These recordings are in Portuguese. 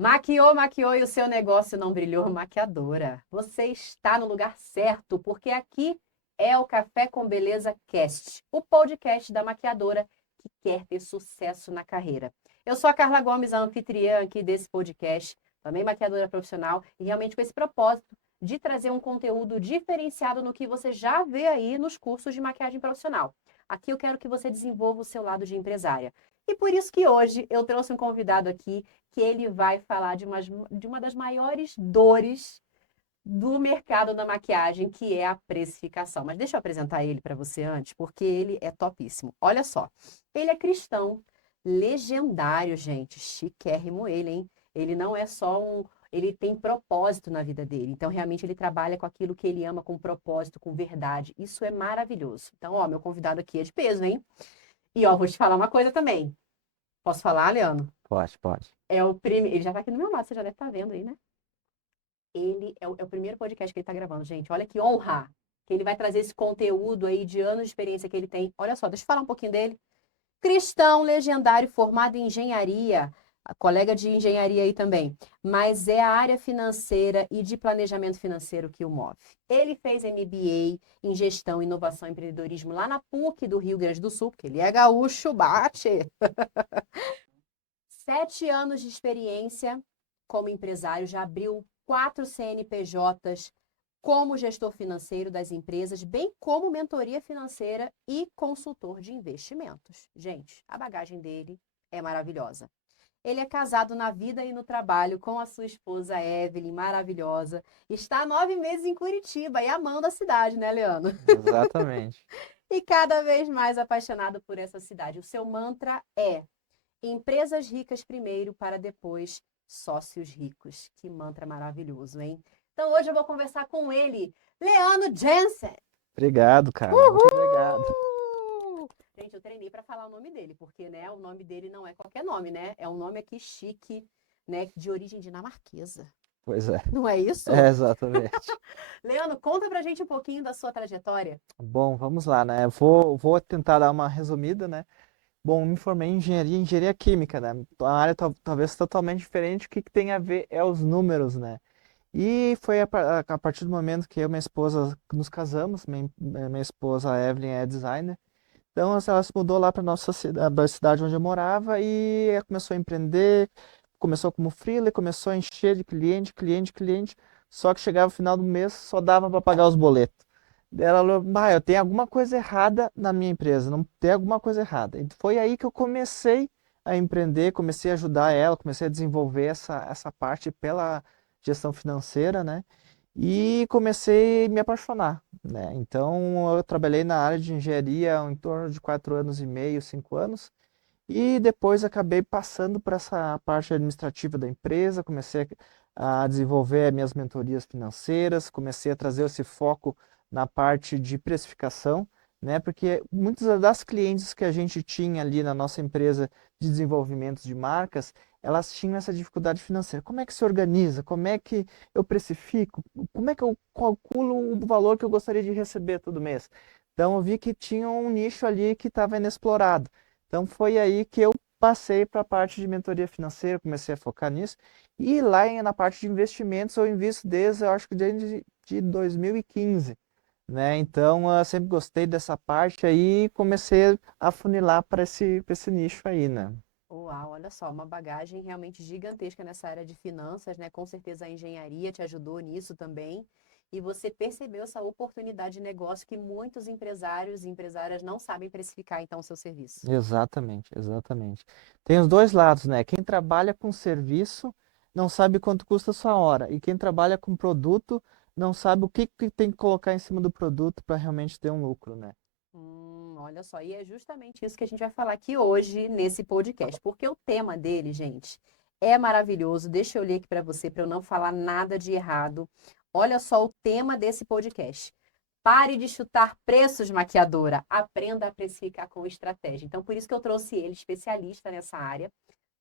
Maquiou, maquiou e o seu negócio não brilhou, maquiadora. Você está no lugar certo, porque aqui é o Café com Beleza Cast, o podcast da maquiadora que quer ter sucesso na carreira. Eu sou a Carla Gomes, a anfitriã aqui desse podcast, também maquiadora profissional, e realmente com esse propósito de trazer um conteúdo diferenciado no que você já vê aí nos cursos de maquiagem profissional. Aqui eu quero que você desenvolva o seu lado de empresária. E por isso que hoje eu trouxe um convidado aqui que ele vai falar de uma das maiores dores do mercado da maquiagem, que é a precificação. Mas deixa eu apresentar ele para você antes, porque ele é topíssimo. Olha só, ele é cristão, legendário, gente, chiquérrimo ele, hein? Ele não é só um... Ele tem propósito na vida dele. Então, realmente, ele trabalha com aquilo que ele ama, com propósito, com verdade. Isso é maravilhoso. Então, ó, meu convidado aqui é de peso, hein? E, ó, vou te falar uma coisa também. Posso falar, Leandro? Pode, pode. É o primeiro. Ele já tá aqui do meu lado, você já deve estar vendo aí, né? Ele é o primeiro podcast que ele tá gravando, gente. Olha que honra que ele vai trazer esse conteúdo aí de anos de experiência que ele tem. Olha só, deixa eu falar um pouquinho dele. Cristão, legendário, formado em engenharia, colega de engenharia aí também, mas é a área financeira e de planejamento financeiro que o move. Ele fez MBA em gestão, inovação e empreendedorismo lá na PUC do Rio Grande do Sul, porque ele é gaúcho, bate. 7 anos de experiência como empresário, já abriu 4 CNPJs como gestor financeiro das empresas, bem como mentoria financeira e consultor de investimentos. Gente, a bagagem dele é maravilhosa. Ele é casado na vida e no trabalho com a sua esposa Evelyn, maravilhosa. Está há 9 meses em Curitiba e amando a cidade, né, Leandro? Exatamente. E cada vez mais apaixonado por essa cidade. O seu mantra é empresas ricas primeiro, para depois sócios ricos. Que mantra maravilhoso, hein? Então hoje eu vou conversar com ele, Leandro Jensen. Obrigado, Carla. Muito obrigado. Uhul! Gente, eu treinei para falar o nome dele, porque, né, o nome dele não é qualquer nome, né? É um nome aqui chique, né, de origem dinamarquesa. Pois é. Não é isso? É, exatamente. Leandro, conta pra gente um pouquinho da sua trajetória. Bom, vamos lá, né? Vou tentar dar uma resumida, né? Bom, me formei em engenharia química, né? A área talvez totalmente diferente. O que que tem a ver é os números, né? E foi a partir do momento que eu e minha esposa nos casamos, minha esposa a Evelyn é designer. Então, assim, ela se mudou lá para nossa cidade, da cidade onde eu morava e começou a empreender. Começou como freelancer, começou a encher de cliente, cliente, cliente. Só que chegava o final do mês, só dava para pagar os boletos. Daí ela falou, bah, eu tenho alguma coisa errada na minha empresa, não tem alguma coisa errada. E foi aí que eu comecei a empreender, comecei a ajudar ela, comecei a desenvolver essa parte pela gestão financeira, né? E comecei a me apaixonar, né? Então, eu trabalhei na área de engenharia em torno de 4 anos e meio, 5 anos, e depois acabei passando para essa parte administrativa da empresa, comecei a desenvolver minhas mentorias financeiras, comecei a trazer esse foco na parte de precificação, né? Porque muitas das clientes que a gente tinha ali na nossa empresa de desenvolvimento de marcas, elas tinham essa dificuldade financeira. Como é que se organiza? Como é que eu precifico? Como é que eu calculo o valor que eu gostaria de receber todo mês? Então, eu vi que tinha um nicho ali que estava inexplorado. Então, foi aí que eu passei para a parte de mentoria financeira, comecei a focar nisso. E lá na parte de investimentos, eu invisto desde, eu acho que desde de 2015, né? Então, eu sempre gostei dessa parte aí e comecei a funilar para esse nicho aí, né? Uau, olha só, uma bagagem realmente gigantesca nessa área de finanças, né? Com certeza a engenharia te ajudou nisso também. E você percebeu essa oportunidade de negócio que muitos empresários e empresárias não sabem precificar, então, o seu serviço. Exatamente, exatamente. Tem os dois lados, né? Quem trabalha com serviço não sabe quanto custa a sua hora, e quem trabalha com produto não sabe o que tem que colocar em cima do produto para realmente ter um lucro, né? Olha só, e é justamente isso que a gente vai falar aqui hoje nesse podcast, porque o tema dele, gente, é maravilhoso. Deixa eu ler aqui para você, para eu não falar nada de errado. Olha só o tema desse podcast. Pare de chutar preços, maquiadora. Aprenda a precificar com estratégia. Então, por isso que eu trouxe ele, especialista nessa área,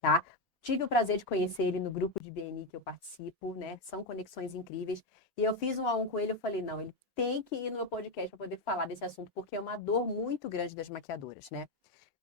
tá? Tive o prazer de conhecer ele no grupo de BNI que eu participo, né? São conexões incríveis. E eu fiz 1 a 1 com ele, eu falei, não, ele tem que ir no meu podcast para poder falar desse assunto, porque é uma dor muito grande das maquiadoras, né?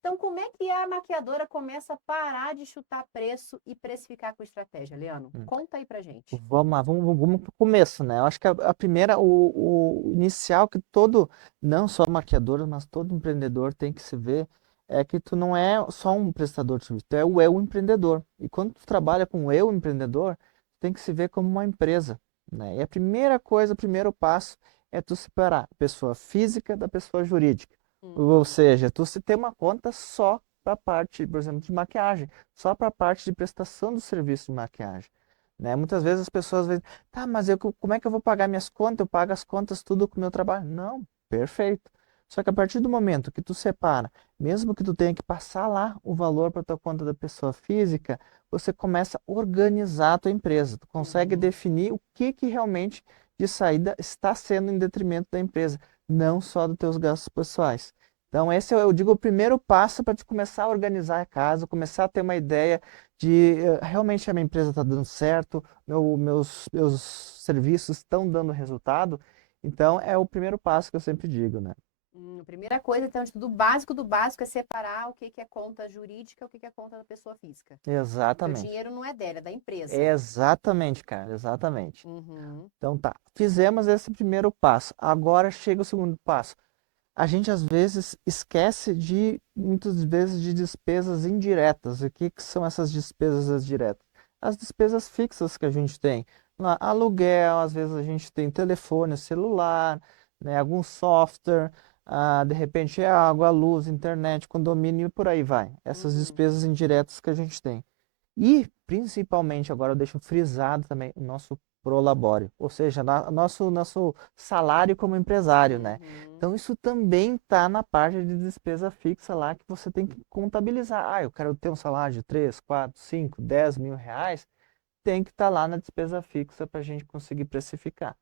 Então, como é que a maquiadora começa a parar de chutar preço e precificar com estratégia, Leandro? Conta aí pra gente. Vamos lá, vamos para o começo, né? Eu acho que a primeira, o inicial que todo, não só maquiador, mas todo empreendedor tem que se ver, é que tu não é só um prestador de serviço, tu é o eu empreendedor. E quando tu trabalha com o eu empreendedor, tu tem que se ver como uma empresa, né? E a primeira coisa, o primeiro passo é tu separar a pessoa física da pessoa jurídica. Ou seja, tu se tem uma conta só para a parte, por exemplo, de maquiagem, só para a parte de prestação do serviço de maquiagem. Né? Muitas vezes as pessoas dizem, tá, mas como é que eu vou pagar minhas contas? Eu pago as contas tudo com o meu trabalho. Não, perfeito. Só que a partir do momento que tu separa, mesmo que tu tenha que passar lá o valor para tua conta da pessoa física, você começa a organizar a tua empresa. Tu consegue definir o que realmente de saída está sendo em detrimento da empresa, não só dos teus gastos pessoais. Então, esse eu digo o primeiro passo para te começar a organizar a casa, começar a ter uma ideia de realmente a minha empresa está dando certo, meus serviços estão dando resultado. Então, é o primeiro passo que eu sempre digo, né? A primeira coisa, então, de tudo do básico é separar o que é conta jurídica e o que é conta da pessoa física. Porque o Exatamente. dinheiro não é dela, é da empresa. Exatamente, cara, exatamente. Uhum. Então tá, fizemos esse primeiro passo. Agora chega o segundo passo. A gente às vezes esquece muitas vezes, de despesas indiretas. O que são essas despesas diretas? As despesas fixas que a gente tem. Lá, aluguel, às vezes a gente tem telefone, celular, né, algum software, de repente é água, luz, internet, condomínio e por aí vai. Essas despesas indiretas que a gente tem. E, principalmente, agora eu deixo frisado também o nosso prolabore, ou seja, nosso salário como empresário, né? Então, isso também está na parte de despesa fixa lá que você tem que contabilizar. Ah, eu quero ter um salário de 3, 4, 5, 10 mil reais, tem que estar lá na despesa fixa para a gente conseguir precificar.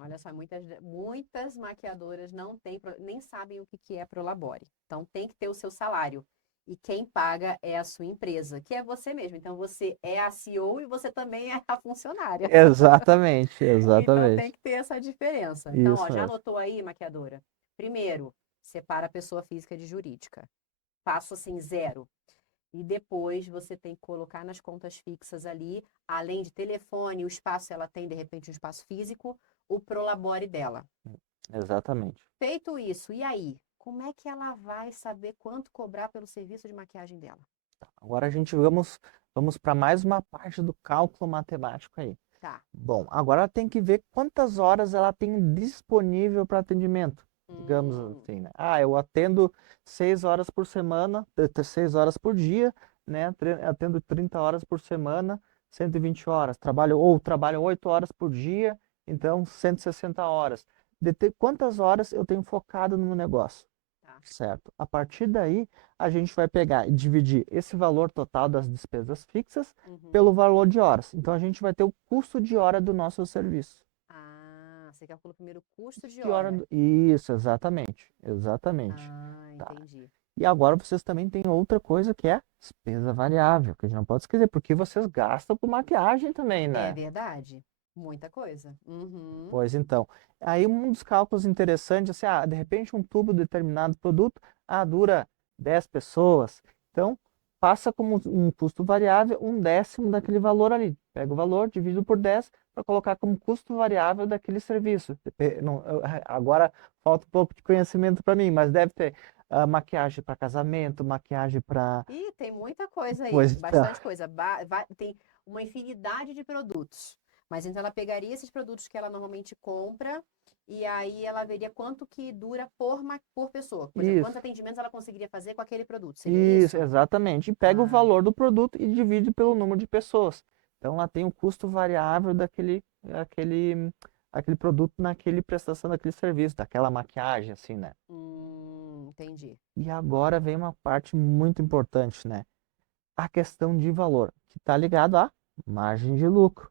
Olha só, muitas maquiadoras não têm, nem sabem o que é Prolabore. Então, tem que ter o seu salário. E quem paga é a sua empresa, que é você mesmo. Então, você é a CEO e você também é a funcionária. Exatamente, Então, tem exatamente. que ter essa diferença. Então, ó, Isso já mesmo. anotou aí, maquiadora? Primeiro, separa a pessoa física de jurídica. Passo assim, zero. E depois você tem que colocar nas contas fixas ali, além de telefone, o espaço, ela tem de repente um espaço físico, o Prolabore dela. Exatamente. Feito isso, e aí? Como é que ela vai saber quanto cobrar pelo serviço de maquiagem dela? Agora a gente vamos para mais uma parte do cálculo matemático aí. Tá. Bom, agora ela tem que ver quantas horas ela tem disponível para atendimento. Digamos assim, né? Ah, eu atendo 6 horas por semana, 6 horas por dia, né? Atendo 30 horas por semana, 120 horas. Trabalho 8 horas por dia, então 160 horas. Quantas horas eu tenho focado no meu negócio? Tá. Certo. A partir daí, a gente vai pegar e dividir esse valor total das despesas fixas pelo valor de horas. Então, a gente vai ter o custo de hora do nosso serviço. Ah, você calcula primeiro o custo de De hora hora. Isso, exatamente. Exatamente. Ah, Tá. entendi. E agora vocês também têm outra coisa que é despesa variável, que a gente não pode esquecer, porque vocês gastam com maquiagem também, É né? verdade. Muita coisa. Pois então. Aí um dos cálculos interessantes, assim, de repente um tubo de determinado produto, dura 10 pessoas. Então, passa como um custo variável 1/10 daquele valor ali. Pega o valor, divide por 10 para colocar como custo variável daquele serviço. Agora falta um pouco de conhecimento para mim, mas deve ter maquiagem para casamento, maquiagem para... Ih, tem muita coisa aí, Pois tá. bastante coisa. Tem uma infinidade de produtos. Mas então ela pegaria esses produtos que ela normalmente compra e aí ela veria quanto que dura por pessoa. Por exemplo, quantos Isso. atendimentos ela conseguiria fazer com aquele produto? Seria Isso, isso? exatamente. E pega o Ah, valor do produto e divide pelo número de pessoas. Então, lá tem o custo variável aquele produto naquele prestação daquele serviço, daquela maquiagem, assim, né? entendi. E agora vem uma parte muito importante, né? A questão de valor, que está ligado à margem de lucro.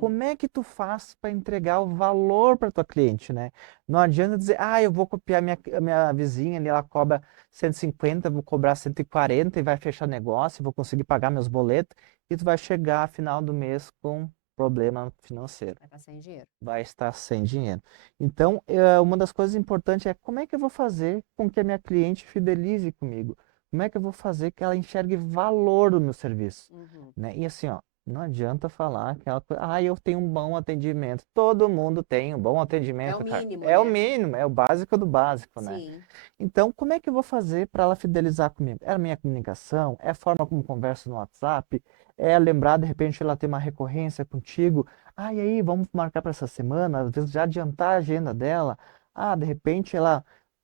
Como é que tu faz para entregar o valor para tua cliente, né? Não adianta dizer, eu vou copiar a minha vizinha, ali ela cobra 150, vou cobrar 140 e vai fechar negócio, vou conseguir pagar meus boletos, e tu vai chegar final do mês com problema financeiro. Vai estar sem dinheiro. Vai estar sem dinheiro. Então, uma das coisas importantes é como é que eu vou fazer com que a minha cliente fidelize comigo? Como é que eu vou fazer que ela enxergue valor no meu serviço? Uhum. Né? E assim, ó, não adianta falar aquela coisa, eu tenho um bom atendimento. Todo mundo tem um bom É atendimento, o cara. mínimo, É o né? mínimo, é o básico do básico, né? Sim. Então, como é que eu vou fazer para ela fidelizar comigo? É a minha comunicação? É a forma como converso no WhatsApp? É lembrar, de repente, ela ter uma recorrência contigo? E aí, vamos marcar para essa semana? Às vezes já adiantar a agenda dela. De repente,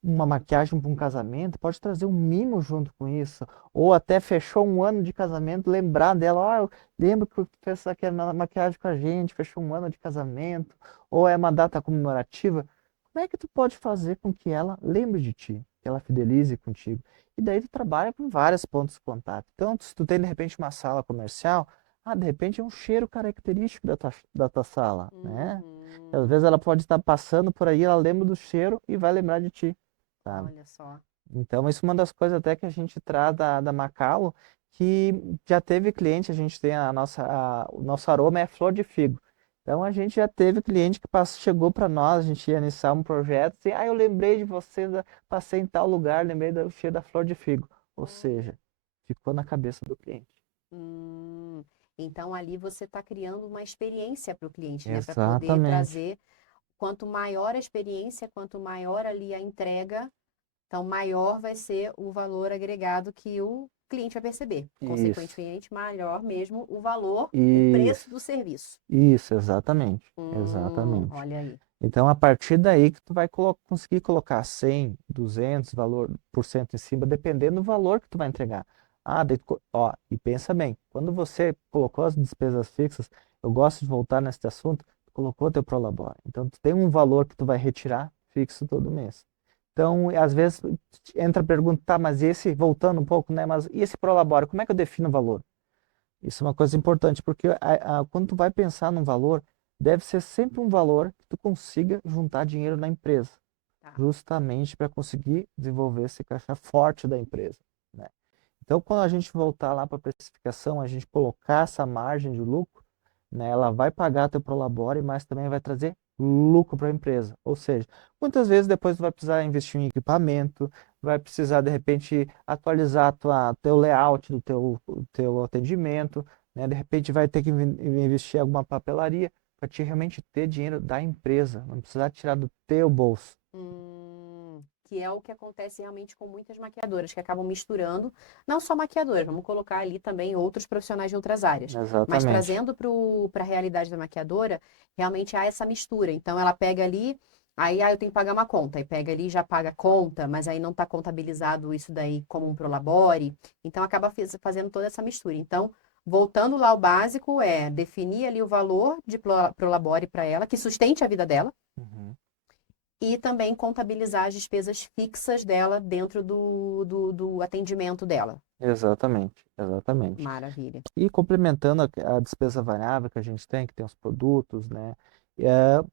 uma maquiagem para um casamento, pode trazer um mimo junto com isso. Ou até fechou um ano de casamento, lembrar dela, eu lembro que tu fez aquela maquiagem com a gente, fechou um ano de casamento. Ou é uma data comemorativa. Como é que tu pode fazer com que ela lembre de ti, que ela fidelize contigo? E daí tu trabalha com vários pontos de contato. Então, se tu tem de repente uma sala comercial, de repente é um cheiro característico da tua sala, né? Às Uhum. vezes ela pode estar passando por aí, ela lembra do cheiro e vai lembrar de ti, sabe? Olha só. Então, isso é uma das coisas até que a gente traz da Macalo, que já teve cliente, a gente tem o nosso aroma é flor de figo. Então, a gente já teve cliente que chegou para nós, a gente ia iniciar um projeto, assim, eu lembrei de você, passei em tal lugar, lembrei do cheiro da flor de figo. Ou seja, ficou na cabeça do cliente. Hum. Então ali você está criando uma experiência para o cliente, né? Para poder Exatamente. trazer, quanto maior a experiência, quanto maior ali a entrega, então maior vai ser o valor agregado que o cliente vai perceber. Isso, Consequentemente, maior mesmo o valor, o preço isso, do serviço. isso, exatamente, exatamente. Olha aí. Então, a partir daí que tu vai conseguir colocar 100, 200 por cento em cima, dependendo do valor que tu vai entregar. E pensa bem, quando você colocou as despesas fixas, eu gosto de voltar nesse assunto, tu colocou teu Prolabore. Então, tu tem um valor que tu vai retirar fixo todo mês. Então, às vezes, entra a pergunta, tá, mas voltando um pouco, né, mas e esse Prolabore, como é que eu defino o valor? Isso é uma coisa importante, porque quando tu vai pensar num valor, deve ser sempre um valor que tu consiga juntar dinheiro na empresa, Tá. justamente para conseguir desenvolver esse caixa forte da empresa, né? Então, quando a gente voltar lá para a precificação, a gente colocar essa margem de lucro, né, ela vai pagar teu prolabore, mas também vai trazer lucro para a empresa. Ou seja, muitas vezes depois tu vai precisar investir em equipamento, vai precisar de repente atualizar teu layout teu atendimento, né? De repente vai ter que investir em alguma papelaria para te realmente ter dinheiro da empresa, não precisar tirar do teu bolso. Que é o que acontece realmente com muitas maquiadoras, que acabam misturando, não só maquiadoras, vamos colocar ali também outros profissionais de outras áreas, mas Exatamente. trazendo para a realidade da maquiadora, realmente há essa mistura. Então ela pega ali, aí eu tenho que pagar uma conta, aí pega ali e já paga a conta, mas aí não está contabilizado isso daí como um prolabore, então acaba fazendo toda essa mistura. Então, voltando lá ao básico, é definir ali o valor de prolabore para ela, que sustente a vida dela, Uhum. e também contabilizar as despesas fixas dela dentro do atendimento dela. Exatamente, exatamente. Maravilha. E complementando a despesa variável que a gente tem, que tem os produtos, né?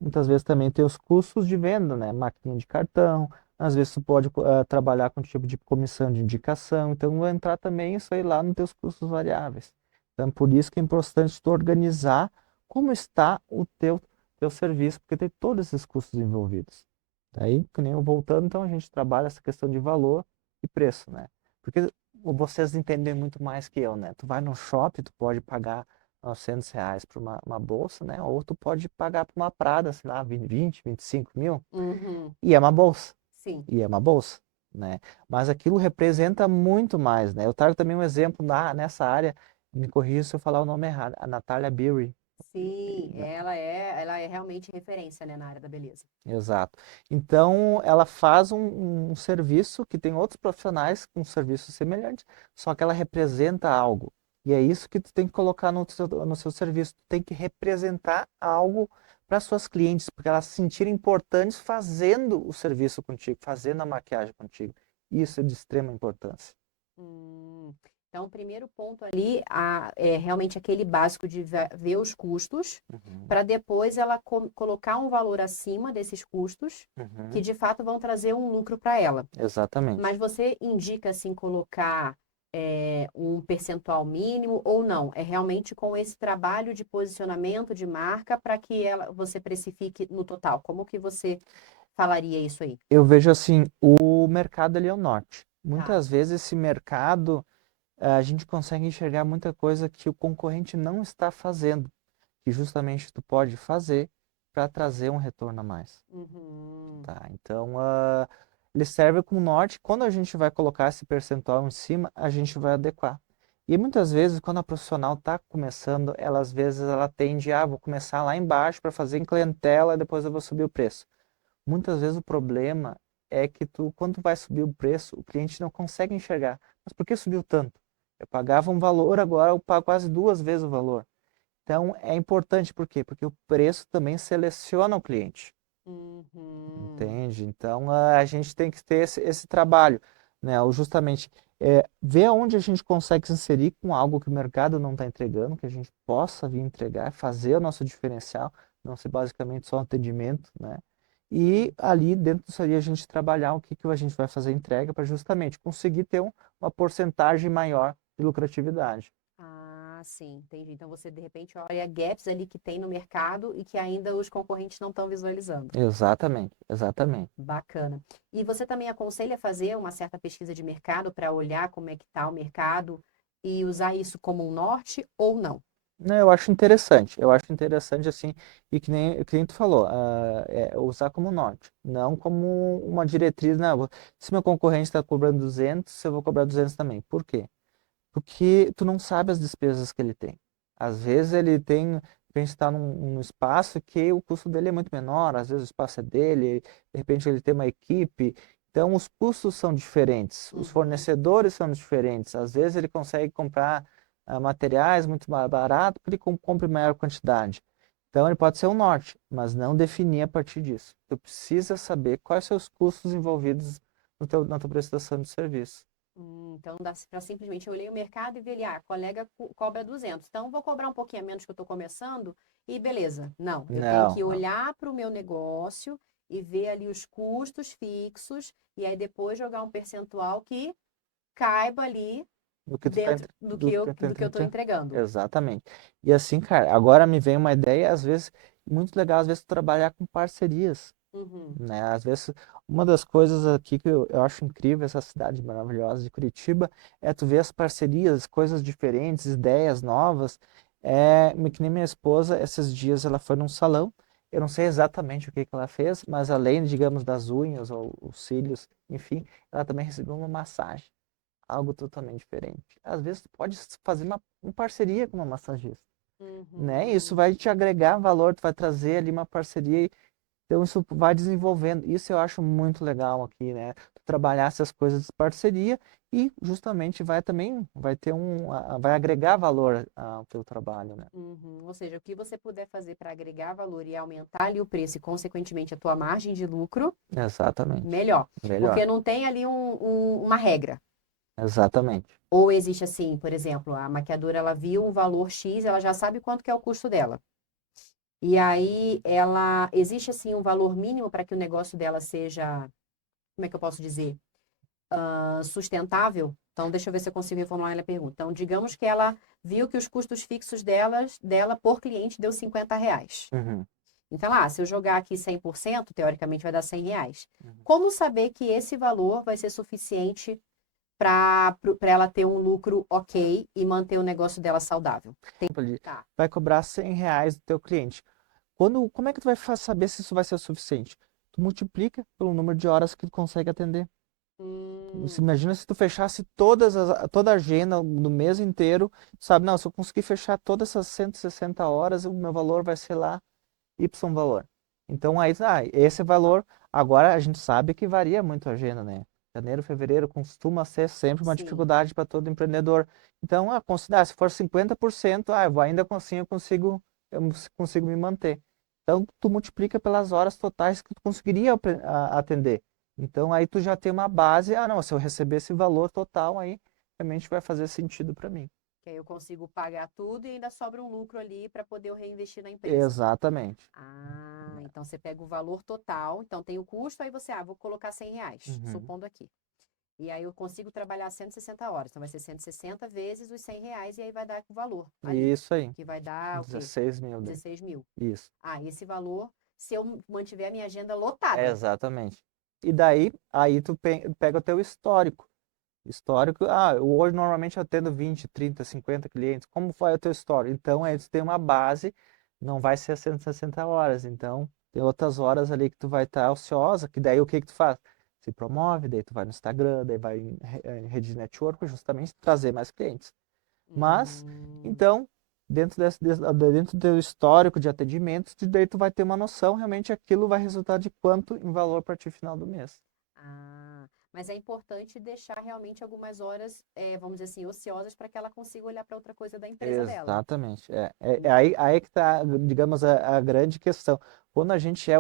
Muitas vezes também tem os custos de venda, né? Maquininha de cartão, às vezes tu pode trabalhar com tipo de comissão de indicação, então vai entrar também isso aí lá nos teus custos variáveis. Então, por isso que é importante tu organizar como está o teu serviço, porque tem todos esses custos envolvidos. Daí, que nem eu voltando, então a gente trabalha essa questão de valor e preço, né? Porque vocês entendem muito mais que eu, né? Tu vai no shopping, tu pode pagar R$ 900 por uma bolsa, né? Ou tu pode pagar por uma Prada, sei lá, 20, 25 mil, Uhum. e é uma bolsa, Sim, e é uma bolsa, né? Mas aquilo representa muito mais, né? Eu trago também um exemplo nessa área, me corrija se eu falar o nome errado, a Natália Beery. sim, ela é realmente referência, né, na área da beleza. Exato. Então, ela faz um serviço que tem outros profissionais com serviços semelhantes, só que ela representa algo. E é isso que tu tem que colocar no seu serviço. Tu tem que representar algo para suas clientes, porque elas se sentirem importantes fazendo o serviço contigo, fazendo a maquiagem contigo. Isso é de extrema importância. Hum. Então, o primeiro ponto ali é realmente aquele básico de ver os custos, Uhum, para depois ela colocar um valor acima desses custos, que uhum, de fato vão trazer um lucro para ela. Mas exatamente. você indica assim colocar um percentual mínimo ou não? É realmente com esse trabalho de posicionamento de marca para que você precifique no total? Como que você falaria isso aí? Eu vejo assim, o mercado ali é o norte. Tá. Muitas vezes esse mercado, a gente consegue enxergar muita coisa que o concorrente não está fazendo, que justamente tu pode fazer para trazer um retorno a mais. Uhum. Tá? Então, ele serve como norte. Quando a gente vai colocar esse percentual em cima, a gente vai adequar. E muitas vezes, quando a profissional está começando, ela às vezes ela tende, vou começar lá embaixo para fazer em clientela, depois eu vou subir o preço. Muitas vezes o problema é que quando tu vai subir o preço, o cliente não consegue enxergar. Mas por que subiu tanto? Eu pagava um valor, agora eu pago quase duas vezes o valor. Então, é importante, por quê? Porque o preço também seleciona o cliente. Uhum. Entende? Então a gente tem que ter esse trabalho, né? Ou justamente ver aonde a gente consegue se inserir com algo que o mercado não está entregando, que a gente possa vir entregar, fazer o nosso diferencial, não ser basicamente só um atendimento, né? E ali dentro disso aí a gente trabalhar o que a gente vai fazer entrega para justamente conseguir ter uma porcentagem maior de lucratividade. Ah, sim, entendi. Então você de repente olha gaps ali que tem no mercado e que ainda os concorrentes não estão visualizando. Exatamente, exatamente. Bacana. E você também aconselha a fazer uma certa pesquisa de mercado para olhar como é que está o mercado e usar isso como um norte ou não? Não, eu acho interessante assim, e que nem tu falou, usar como norte, não como uma diretriz, não, se meu concorrente está cobrando 200, eu vou cobrar 200 também. Por quê? Porque tu não sabe as despesas que ele tem. Às vezes ele tem, de repente está num espaço que o custo dele é muito menor, às vezes o espaço é dele, de repente ele tem uma equipe, então os custos são diferentes, os Uhum. fornecedores são diferentes, às vezes ele consegue comprar materiais muito mais barato porque ele compra em maior quantidade. Então ele pode ser o norte, mas não definir a partir disso. Tu precisa saber quais são os custos envolvidos na tua prestação de serviço. Então dá para simplesmente eu olhei o mercado e vi ali, colega cobra 200, então vou cobrar um pouquinho a menos que eu estou começando e beleza. Não, eu tenho Não, que não. olhar para o meu negócio e ver ali os custos fixos e aí depois jogar um percentual que caiba ali Do que tu tá, dentro do que eu estou tentando. entregando. Exatamente. E assim, cara, agora me vem uma ideia, às vezes, muito legal, às vezes, trabalhar com parcerias, Uhum. né? Às vezes, uma das coisas aqui que eu acho incrível, essa cidade maravilhosa de Curitiba, é tu ver as parcerias, coisas diferentes, ideias novas. Que nem minha esposa, esses dias ela foi num salão, eu não sei exatamente o que que ela fez, mas além, digamos, das unhas ou os cílios, enfim, ela também recebeu uma massagem, algo totalmente diferente. Às vezes tu pode fazer uma parceria com uma massagista, né? Isso Uhum. vai te agregar valor, tu vai trazer ali uma parceria, então isso vai desenvolvendo. Isso eu acho muito legal aqui, né? Tu trabalhar essas coisas de parceria e justamente vai ter vai agregar valor ao teu trabalho, né? Uhum. Ou seja, o que você puder fazer para agregar valor e aumentar ali o preço e, consequentemente, a tua margem de lucro, Exatamente. melhor. Porque Melhor. não tem ali uma regra. Exatamente. Ou existe assim, por exemplo, a maquiadora ela viu um valor X, ela já sabe quanto que é o custo dela. E aí ela existe assim um valor mínimo para que o negócio dela seja, como é que eu posso dizer, sustentável. Então, deixa eu ver se eu consigo reformular a pergunta. Então, digamos que ela viu que os custos fixos dela por cliente deu R$ 50. Uhum. Então, se eu jogar aqui 100%, teoricamente vai dar R$ 100. Uhum. Como saber que esse valor vai ser suficiente para ela ter um lucro ok e manter o negócio dela saudável? Ali, Tá. vai cobrar R$ 100 do teu cliente. Como é que tu vai saber se isso vai ser suficiente? Tu multiplica pelo número de horas que tu consegue atender. Você Hum, imagina se tu fechasse toda a agenda no mês inteiro, sabe? Não, se eu conseguir fechar todas essas 160 horas, o meu valor vai ser lá Y valor. Então aí, esse valor, agora a gente sabe que varia muito a agenda, né? Janeiro, fevereiro costuma ser sempre uma sim. dificuldade para todo empreendedor. Então, considerar, se for 50%, ainda assim eu consigo me manter. Então, tu multiplica pelas horas totais que tu conseguiria atender. Então, aí tu já tem uma base, não, se eu receber esse valor total, aí realmente vai fazer sentido para mim. Que aí eu consigo pagar tudo e ainda sobra um lucro ali para poder eu reinvestir na empresa. Exatamente. Então você pega o valor total, então tem o custo, aí você, vou colocar R$ 100, Uhum. supondo aqui. E aí eu consigo trabalhar 160 horas. Então vai ser 160 vezes os R$ 100 e aí vai dar o valor ali. Isso aí. Que vai dar o quê? 16 mil daí. 16 mil. Isso. Ah, esse valor, se eu mantiver a minha agenda lotada. Exatamente. E daí, aí tu pega o teu histórico. Histórico, hoje normalmente eu atendo 20, 30, 50 clientes. Como foi o teu histórico? Então, aí tu tem uma base, não vai ser 160 horas. Então, tem outras horas ali que tu vai estar ociosa, que daí o que que tu faz? Se promove, daí tu vai no Instagram, daí vai em rede de network, justamente trazer mais clientes. Mas, Hum, então, dentro do histórico de atendimentos, daí tu vai ter uma noção, realmente aquilo vai resultar de quanto em valor para ti no final do mês. mas é importante deixar realmente algumas horas, vamos dizer assim, ociosas para que ela consiga olhar para outra coisa da empresa dela. Exatamente. Aí que está, digamos, a grande questão. Quando a gente é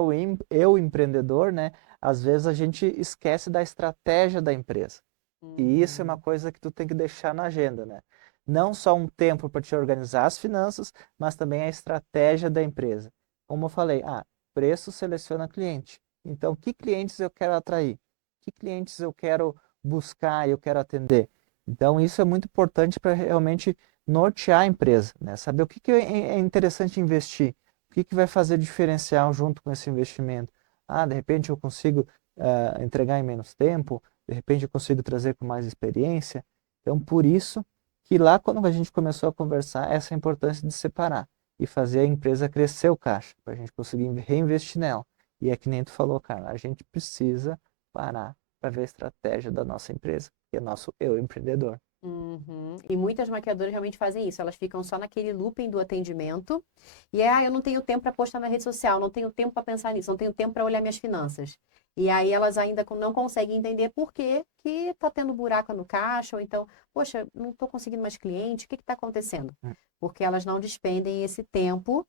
eu empreendedor, né, às vezes a gente esquece da estratégia da empresa. E isso é uma Uhum. coisa que tu tem que deixar na agenda, né? Não só um tempo para te organizar as finanças, mas também a estratégia da empresa. Como eu falei, preço seleciona cliente. Então, que clientes eu quero atrair? Que clientes eu quero buscar, eu quero atender? Então, isso é muito importante para realmente nortear a empresa, né? Saber o que é interessante investir, o que vai fazer diferencial junto com esse investimento. De repente eu consigo entregar em menos tempo, de repente eu consigo trazer com mais experiência. Então, por isso que lá quando a gente começou a conversar, essa importância de separar e fazer a empresa crescer o caixa, para a gente conseguir reinvestir nela. E é que nem tu falou, cara, a gente precisa parar para ver a estratégia da nossa empresa, que é nosso eu empreendedor. Uhum. E muitas maquiadoras realmente fazem isso. Elas ficam só naquele looping do atendimento. E eu não tenho tempo para postar na rede social, não tenho tempo para pensar nisso, não tenho tempo para olhar minhas finanças. E aí elas ainda não conseguem entender por que que está tendo buraco no caixa, ou então, poxa, não estou conseguindo mais cliente, o que está acontecendo? Porque elas não despendem esse tempo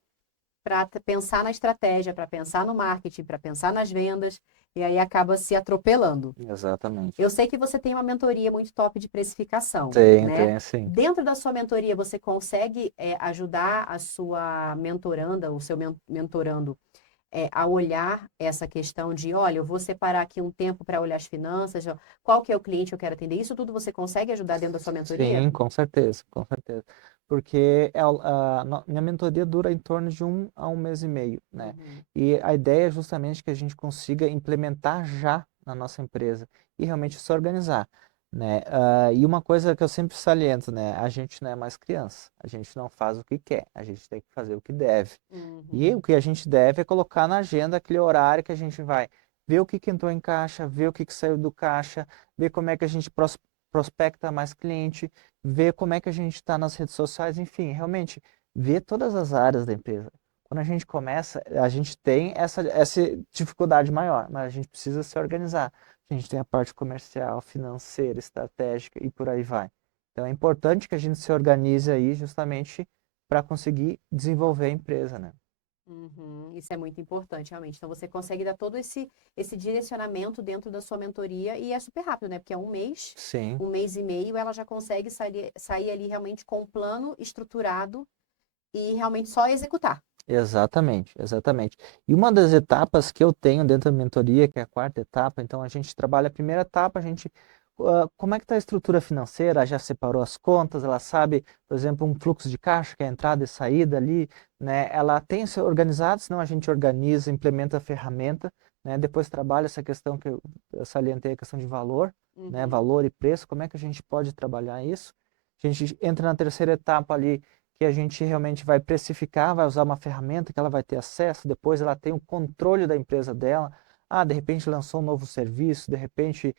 para pensar na estratégia, para pensar no marketing, para pensar nas vendas, e aí acaba se atropelando. Exatamente. Eu sei que você tem uma mentoria muito top de precificação, né? Tem sim. Dentro da sua mentoria, você consegue ajudar a sua mentoranda, o seu mentorando, a olhar essa questão de, olha, eu vou separar aqui um tempo para olhar as finanças, ó, qual que é o cliente que eu quero atender? Isso tudo você consegue ajudar dentro da sua mentoria? Sim, com certeza, com certeza. Porque minha mentoria dura em torno de 1 a 1 mês e meio, né? Uhum, E a ideia é justamente que a gente consiga implementar já na nossa empresa e realmente se organizar, né? E uma coisa que eu sempre saliento, né? A gente não é mais criança, a gente não faz o que quer, a gente tem que fazer o que deve. E o uhum, que a gente deve é colocar na agenda aquele horário que a gente vai ver o que que entrou em caixa, ver o que que saiu do caixa, ver como é que a gente prospecta mais cliente, ver como é que a gente está nas redes sociais, enfim, realmente ver todas as áreas da empresa. Quando a gente começa, a gente tem essa dificuldade maior, mas a gente precisa se organizar. A gente tem a parte comercial, financeira, estratégica e por aí vai. Então é importante que a gente se organize aí justamente para conseguir desenvolver a empresa, né? uhum. Isso é muito importante, realmente. Então, você consegue dar todo esse direcionamento dentro da sua mentoria e é super rápido, né? Porque é Sim, 1 mês e meio, ela já consegue sair ali realmente com um plano estruturado e realmente só executar. exatamente, exatamente. E uma das etapas que eu tenho dentro da mentoria, que é a quarta etapa, então a gente trabalha a primeira etapa, a gente como é que está a estrutura financeira, já separou as contas, ela sabe, por exemplo, um fluxo de caixa, que é a entrada e saída ali, né? Ela tem isso organizado, senão a gente organiza, implementa a ferramenta, né? Depois trabalha essa questão que eu salientei, a questão de valor, né? Uhum, Valor e preço, como é que a gente pode trabalhar isso? A gente entra na terceira etapa ali, que a gente realmente vai precificar, vai usar uma ferramenta que ela vai ter acesso, depois ela tem o controle da empresa dela. De repente lançou um novo serviço, de repente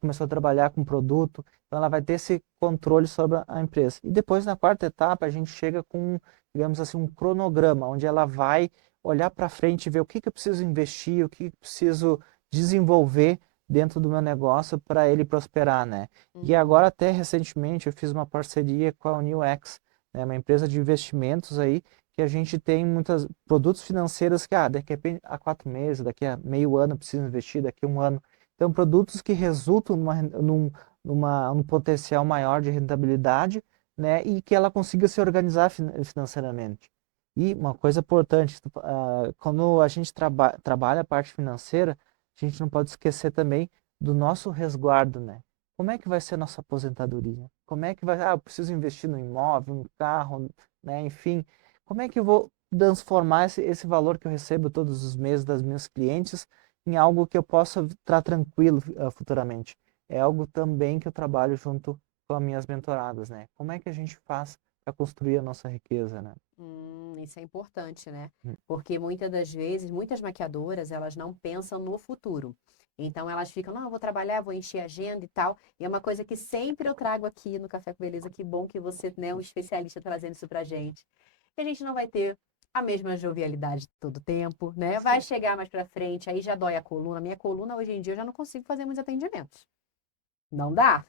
começou a trabalhar com produto, então ela vai ter esse controle sobre a empresa. E depois, na quarta etapa, a gente chega com, digamos assim, um cronograma, onde ela vai olhar para frente e ver o que que eu preciso investir, o que que eu preciso desenvolver dentro do meu negócio para ele prosperar, né? E uhum. agora, até recentemente, eu fiz uma parceria com a UniUX, né, uma empresa de investimentos aí, que a gente tem muitos produtos financeiros que, daqui a 4 meses, daqui a meio ano preciso investir, daqui a um ano. Então, produtos que resultam num potencial maior de rentabilidade, né, e que ela consiga se organizar financeiramente. E uma coisa importante, quando a gente trabalha a parte financeira, a gente não pode esquecer também do nosso resguardo, né? como é que vai ser a nossa aposentadoria? Como é que vai, eu preciso investir no imóvel, no carro, né? Enfim, como é que eu vou transformar esse valor que eu recebo todos os meses das minhas clientes em algo que eu possa estar tranquilo futuramente? É algo também que eu trabalho junto com as minhas mentoradas, né? Como é que a gente faz para construir a nossa riqueza, né? Isso é importante, né? Hum. Porque muitas das vezes, muitas maquiadoras, elas não pensam no futuro. Então elas ficam, não, eu vou trabalhar, vou encher a agenda e tal. E é uma coisa que sempre eu trago aqui no Café com Beleza. Que bom que você, né, é um especialista trazendo isso pra gente. E a gente não vai ter a mesma jovialidade todo tempo, né? Vai Sim. chegar mais pra frente, aí já dói a coluna. Minha coluna, hoje em dia, eu já não consigo fazer muitos atendimentos. Não dá.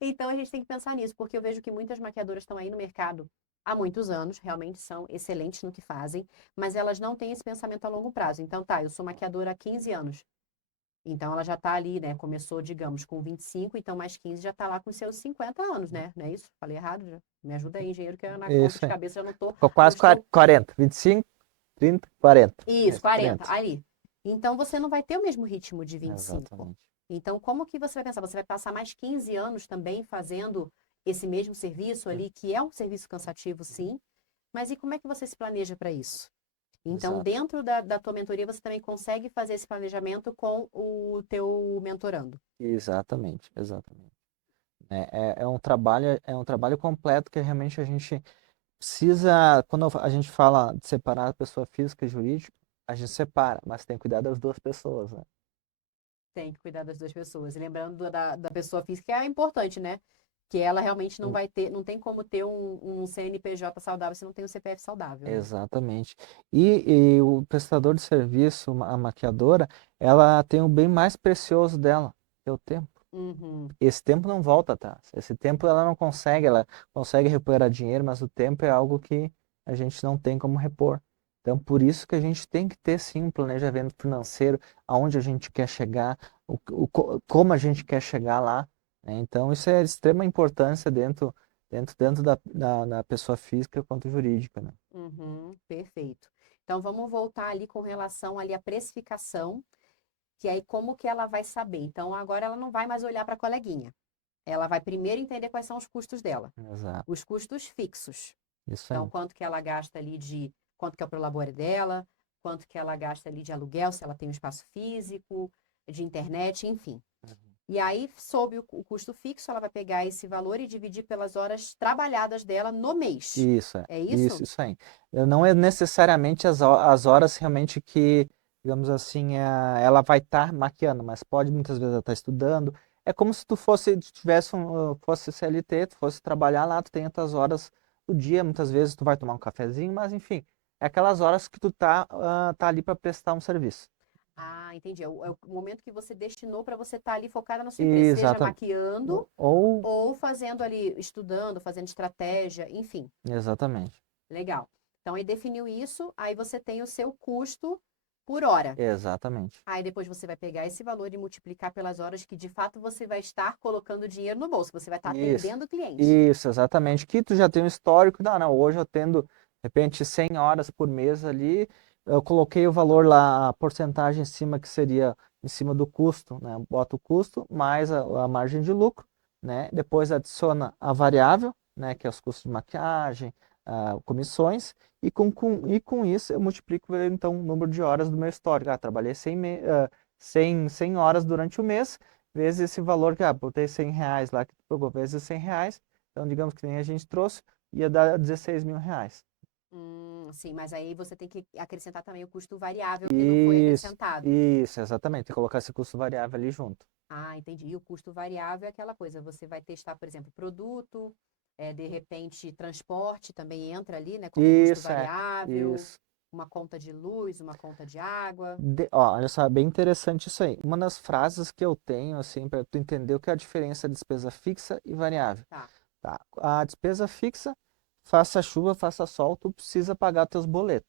Então a gente tem que pensar nisso, porque eu vejo que muitas maquiadoras estão aí no mercado há muitos anos, realmente são excelentes no que fazem, mas elas não têm esse pensamento a longo prazo. Então tá, eu sou maquiadora há 15 anos. Então ela já está ali, né? Começou, digamos, com 25, então mais 15 já está lá com seus 50 anos, né? Não é isso? Falei errado? Já. Me ajuda aí, engenheiro, que eu na conta Isso de aí. cabeça eu Ficou não quase estou. 40, 25, 30, 40. Isso, Isso, 40, 40. ali. Então você não vai ter o mesmo ritmo de 25. Exatamente. Então, como que você vai pensar? Você vai passar mais 15 anos também fazendo esse mesmo serviço ali, que é um serviço cansativo, sim, mas e como é que você se planeja para isso? Então, Exato. dentro da tua mentoria, você também consegue fazer esse planejamento com o teu mentorando. Exatamente, exatamente. É um trabalho completo que realmente a gente precisa, quando a gente fala de separar a pessoa física e jurídica, a gente separa, mas tem que cuidar das duas pessoas, né? Tem que cuidar das duas pessoas. E lembrando da pessoa física, que é importante, né? Que ela realmente não Hum. vai ter, não tem como ter um CNPJ saudável se não tem um CPF saudável, né? Exatamente. E o prestador de serviço, a maquiadora, ela tem o bem mais precioso dela, que é o tempo. Uhum. Esse tempo não volta atrás. Esse tempo ela não consegue, ela consegue recuperar dinheiro, mas o tempo é algo que a gente não tem como repor. Então, por isso que a gente tem que ter sim um planejamento financeiro, aonde a gente quer chegar, como a gente quer chegar lá, né? Então, isso é de extrema importância dentro da pessoa física quanto jurídica, né? Uhum, perfeito. Então vamos voltar ali com relação ali à precificação, que aí como que ela vai saber? Então agora ela não vai mais olhar para a coleguinha. Ela vai primeiro entender quais são os custos dela. Exato. Os custos fixos. Isso Então aí. quanto que ela gasta ali de quanto que é o prolabore dela, quanto que ela gasta ali de aluguel, se ela tem um espaço físico, de internet, enfim. E aí, sob o custo fixo, ela vai pegar esse valor e dividir pelas horas trabalhadas dela no mês. Isso, É isso? isso aí. Não é necessariamente as horas realmente que, digamos assim, ela vai estar maquiando, mas pode muitas vezes ela estar estudando. É como se tu fosse CLT, tu fosse trabalhar lá, tu tem as tuas horas do dia, muitas vezes tu vai tomar um cafezinho, mas enfim, é aquelas horas que tu tá ali para prestar um serviço. Ah, entendi. É o momento que você destinou para você estar ali focada na sua empresa, seja Exatamente. maquiando Ou, ou fazendo ali, estudando, fazendo estratégia, enfim. exatamente. Legal. Então, aí definiu isso, aí você tem o seu custo por hora. Exatamente. Aí depois você vai pegar esse valor e multiplicar pelas horas que de fato você vai estar colocando dinheiro no bolso, você vai estar Isso, atendendo o cliente. isso, exatamente. Que tu já tem um histórico, não, hoje eu tendo, de repente, 100 horas por mês ali, eu coloquei o valor lá, a porcentagem em cima, que seria em cima do custo, né? Bota o custo mais a margem de lucro, né? Depois adiciona a variável, né? Que é os custos de maquiagem, comissões, e com isso eu multiplico, então, o número de horas do meu histórico. Trabalhei 100 horas durante o mês, vezes esse valor que, botei 100 reais lá, que tu pegou, vezes 100 reais, então digamos que nem a gente trouxe, ia dar 16 mil reais. Sim, mas aí você tem que acrescentar também o custo variável que não foi Isso, acrescentado. isso, exatamente, tem que colocar esse custo variável ali junto. Ah, entendi. E o custo variável é aquela coisa, você vai testar, por exemplo, produto, de repente transporte também entra ali, né, como custo Isso, variável, isso. uma conta de luz, uma conta de água. Olha só, é bem interessante isso aí. Uma das frases que eu tenho, assim, para tu entender o que é a diferença de despesa fixa e variável. Tá. Tá? A despesa fixa, faça chuva, faça sol, tu precisa pagar teus boletos.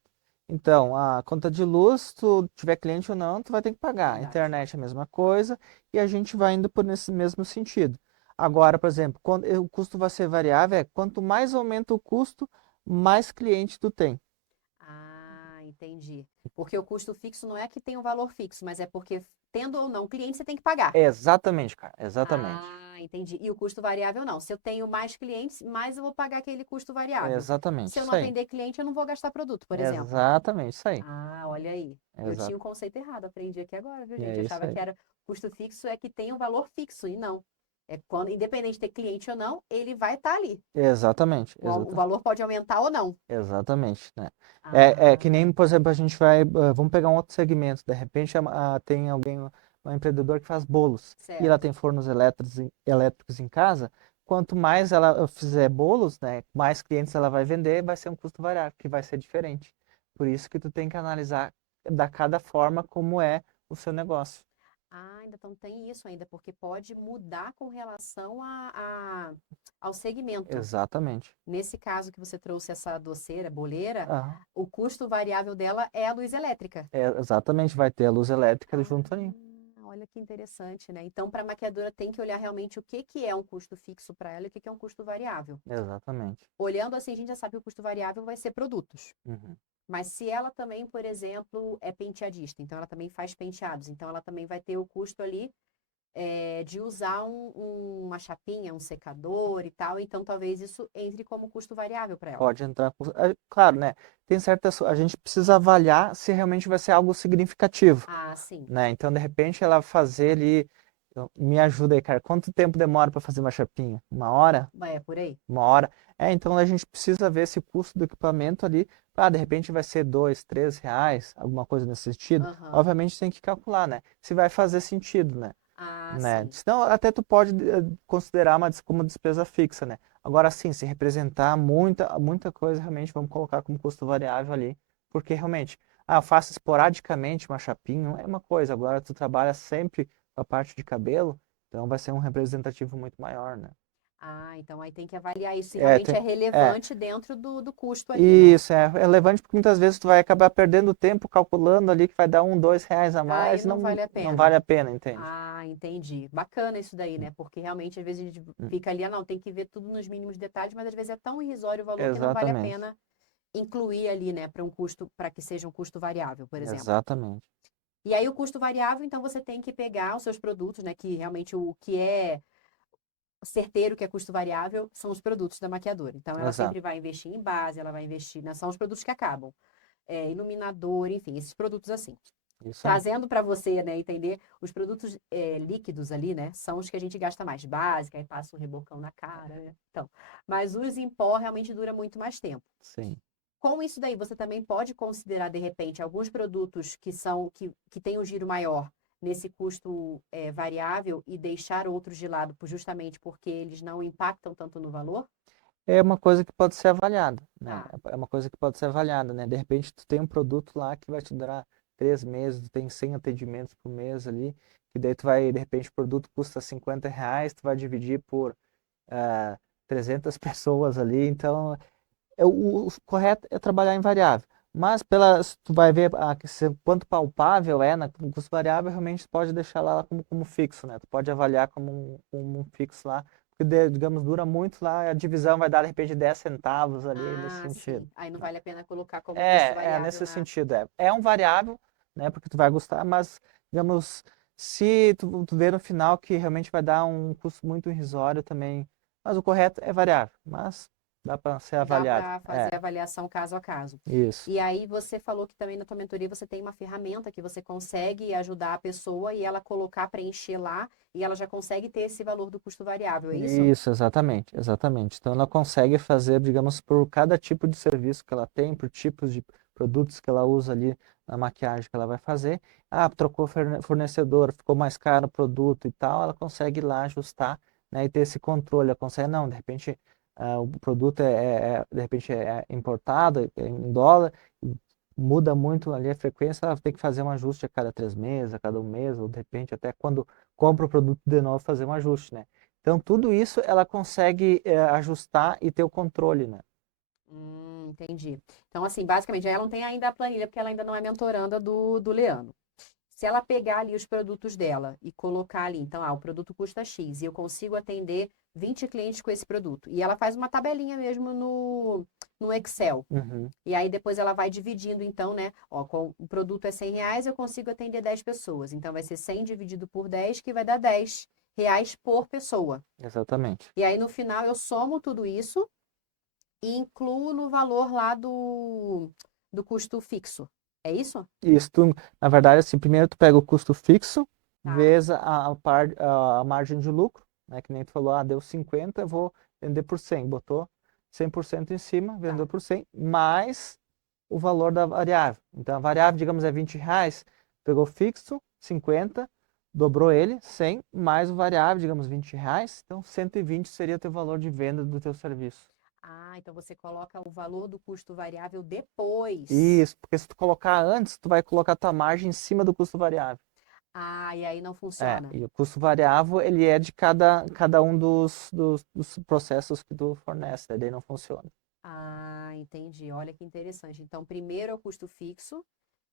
Então, a conta de luz, tu tiver cliente ou não, tu vai ter que pagar. A Verdade. internet é a mesma coisa e a gente vai indo por nesse mesmo sentido. Agora, por exemplo, quando o custo vai ser variável, quanto mais aumenta o custo, mais cliente tu tem. Ah, Entendi. Porque o custo fixo não é que tem um valor fixo, mas é porque, tendo ou não cliente, você tem que pagar. Exatamente, cara, exatamente. Ah, entendi. E o custo variável não. Se eu tenho mais clientes, mais eu vou pagar aquele custo variável. Exatamente, Se eu isso não aí. atender cliente, eu não vou gastar produto, por exemplo. Exatamente, isso aí. Ah, olha aí. Eu tinha o Exato. conceito errado, aprendi aqui agora, viu, E gente? é Eu isso achava aí. que era custo fixo é que tem um valor fixo, e não. É quando, independente de ter cliente ou não, ele vai estar ali. Exatamente, O valor pode aumentar ou não. exatamente, né? É que Ah, nem, por exemplo, a gente vai, vamos pegar um outro segmento, de repente tem alguém, um empreendedor que faz bolos, e ela certo. tem fornos elétricos em casa, quanto mais ela fizer bolos, né, mais clientes ela vai vender, vai ser um custo variável, que vai ser diferente. Por isso que tu tem que analisar da cada forma como é o seu negócio. Ah, ainda então tem isso ainda, porque pode mudar com relação ao segmento. Exatamente. Nesse caso que você trouxe essa doceira, boleira, Ah, o custo variável dela é a luz elétrica. exatamente, vai ter a luz elétrica Ah, junto ali. olha que interessante, né? Então, para a maquiadora tem que olhar realmente o que que é um custo fixo para ela e o que que é um custo variável. Exatamente. Olhando assim, a gente já sabe que o custo variável vai ser produtos. Uhum. Mas se ela também, por exemplo, é penteadista, então ela também faz penteados, então ela também vai ter o custo ali de usar uma chapinha, um secador e tal, então talvez isso entre como custo variável para ela. Pode entrar. Claro, né? Tem certas. A gente precisa avaliar se realmente vai ser algo significativo, Ah, sim, né? Então, de repente, ela fazer ali. Me ajuda aí, cara. Quanto tempo demora para fazer uma chapinha? Uma hora? é por aí. Uma hora? Então a gente precisa ver se o custo do equipamento ali, de repente vai ser R$ 2, R$ 3, alguma coisa nesse sentido. Aham. Obviamente tem que calcular, né? Se vai fazer sentido, né? Ah, Né? sim. Senão até tu pode considerar como despesa fixa, né? Agora sim, se representar muita coisa, realmente vamos colocar como custo variável ali, porque realmente, eu faço esporadicamente uma chapinha, é uma coisa, agora tu trabalha sempre com a parte de cabelo, então vai ser um representativo muito maior, né? Ah, então aí tem que avaliar isso se É, realmente é tem, é, relevante dentro do custo ali, né? isso é relevante porque muitas vezes tu vai acabar perdendo tempo calculando ali que vai dar R$ 1, R$ 2 a Aí mais, não não, vale a não pena. vale a pena, entende? Ah, entendi. Bacana isso daí, né? Porque realmente às vezes a gente Hum, fica ali, não, tem que ver tudo nos mínimos detalhes, mas às vezes é tão irrisório o valor que não vale a Exatamente, pena incluir ali, né, para um custo, para que seja um custo variável, por exemplo. exatamente. E aí o custo variável, então você tem que pegar os seus produtos, né, que realmente o que é certeiro, que é custo variável, são os produtos da maquiadora. Então ela Exato. sempre vai investir em base, ela vai investir, né, são os produtos que acabam. Iluminador, enfim, esses produtos assim. Isso aí. Trazendo para você, né, entender, os produtos líquidos ali, né, são os que a gente gasta mais, básica, aí passa um rebocão na cara, né? Então, mas os em pó realmente dura muito mais tempo. Sim. Com isso daí, você também pode considerar, de repente, alguns produtos que têm um giro maior nesse custo variável e deixar outros de lado justamente porque eles não impactam tanto no valor? É uma coisa que pode ser avaliada, né? Tá. É uma coisa que pode ser avaliada, né? De repente tu tem um produto lá que vai te durar 3 meses, tu tem 100 atendimentos por mês ali, que daí tu vai, de repente o produto custa R$ 50, tu vai dividir por 300 pessoas ali, então o correto é trabalhar em variável. Mas se tu vai ver quanto palpável é no custo variável, realmente tu pode deixar lá como fixo, né? Tu pode avaliar como um fixo lá, porque, digamos, dura muito lá, a divisão vai dar, de repente, 10 centavos ali, nesse Ah, sentido, sim. Aí não né? vale a pena colocar como custo É variável nesse na. sentido, é um variável, né? Porque tu vai gostar, mas, digamos, se tu vê no final que realmente vai dar um custo muito irrisório também, mas o correto é variável, mas dá para ser Dá avaliado. para fazer avaliação caso a caso. Isso. E aí você falou que também na tua mentoria você tem uma ferramenta que você consegue ajudar a pessoa e ela colocar, preencher lá e ela já consegue ter esse valor do custo variável, é isso? Isso, exatamente, exatamente. Então ela consegue fazer, digamos, por cada tipo de serviço que ela tem, por tipos de produtos que ela usa ali na maquiagem que ela vai fazer. Trocou fornecedor, ficou mais caro o produto e tal, ela consegue ir lá ajustar, né, e ter esse controle. Ela consegue, não, de repente o produto de repente é importado em dólar, muda muito ali a frequência, ela tem que fazer um ajuste a cada 3 meses, a cada um mês, ou de repente até quando compra o produto de novo fazer um ajuste, né? Então, tudo isso ela consegue ajustar e ter o controle, né? Entendi. Então, assim, basicamente, ela não tem ainda a planilha, porque ela ainda não é mentoranda do Leandro. Se ela pegar ali os produtos dela e colocar ali, então, o produto custa X e eu consigo atender 20 clientes com esse produto. E ela faz uma tabelinha mesmo no Excel. Uhum. E aí depois ela vai dividindo, então, né? Ó, o produto é R$ 100, eu consigo atender 10 pessoas. Então vai ser 100 dividido por 10, que vai dar R$ 10 por pessoa. Exatamente. E aí no final eu somo tudo isso e incluo no valor lá do custo fixo. É isso? Isso, na verdade, assim, primeiro tu pega o custo fixo, Tá. vezes a margem de lucro, né? Que nem tu falou, deu 50, eu vou vender por 100. Botou 100% em cima, vendeu Tá. por 100, mais o valor da variável. Então, a variável, digamos, é R$ 20, pegou fixo, 50, dobrou ele, 100, mais o variável, digamos, R$ 20, então 120 seria o teu valor de venda do teu serviço. Então você coloca o valor do custo variável depois. Isso, porque se tu colocar antes, tu vai colocar tua margem em cima do custo variável. E aí não funciona. E o custo variável, ele é de cada um dos processos que tu fornece, daí não funciona. Entendi. Olha que interessante. Então, primeiro é o custo fixo,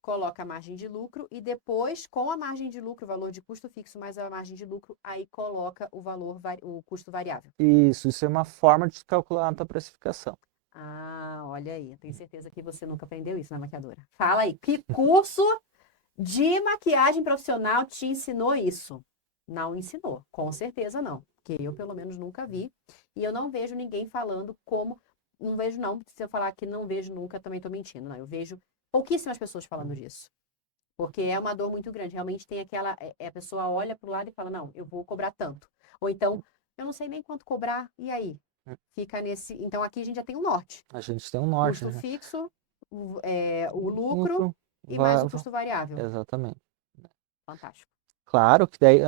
coloca a margem de lucro e depois, com a margem de lucro, o valor de custo fixo mais a margem de lucro, aí coloca o valor, o custo variável. Isso é uma forma de calcular a tua precificação. Olha aí. Eu tenho certeza que você nunca aprendeu isso na maquiadora. Fala aí, que curso de maquiagem profissional te ensinou isso? Não ensinou, com certeza não. Porque eu, pelo menos, nunca vi. E eu não vejo ninguém falando como. Não vejo, não. Se eu falar que não vejo nunca, também estou mentindo. Não, eu vejo pouquíssimas pessoas falando disso. Porque é uma dor muito grande. Realmente tem aquela. A pessoa olha para o lado e fala: não, eu vou cobrar tanto. Ou então, eu não sei nem quanto cobrar, e aí? Fica nesse. Então aqui a gente já tem um norte: A gente tem um norte, custo né? fixo, o lucro Lucro, e mais o custo variável. exatamente. Fantástico. Claro que daí,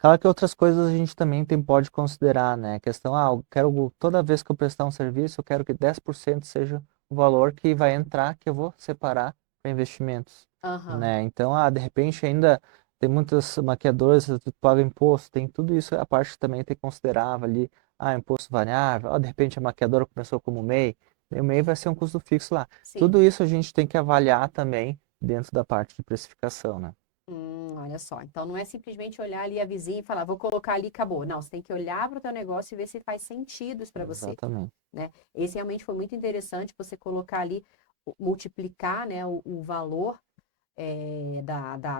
claro que outras coisas a gente também pode considerar, né? A questão, eu quero, toda vez que eu prestar um serviço, eu quero que 10% seja o valor que vai entrar, que eu vou separar para investimentos, Aham. né? Então, de repente ainda tem muitas maquiadoras que pagam imposto, tem tudo isso, a parte que também tem que considerar ali, imposto variável, de repente a maquiadora começou como MEI, e o MEI vai ser um custo fixo lá. Sim. Tudo isso a gente tem que avaliar também dentro da parte de precificação, né? Olha só. Então não é simplesmente olhar ali a vizinha e falar, vou colocar ali e acabou. Não, você tem que olhar para o teu negócio e ver se faz sentido isso para você, Exatamente. né? Esse realmente foi muito interessante você colocar ali, multiplicar, né, o valor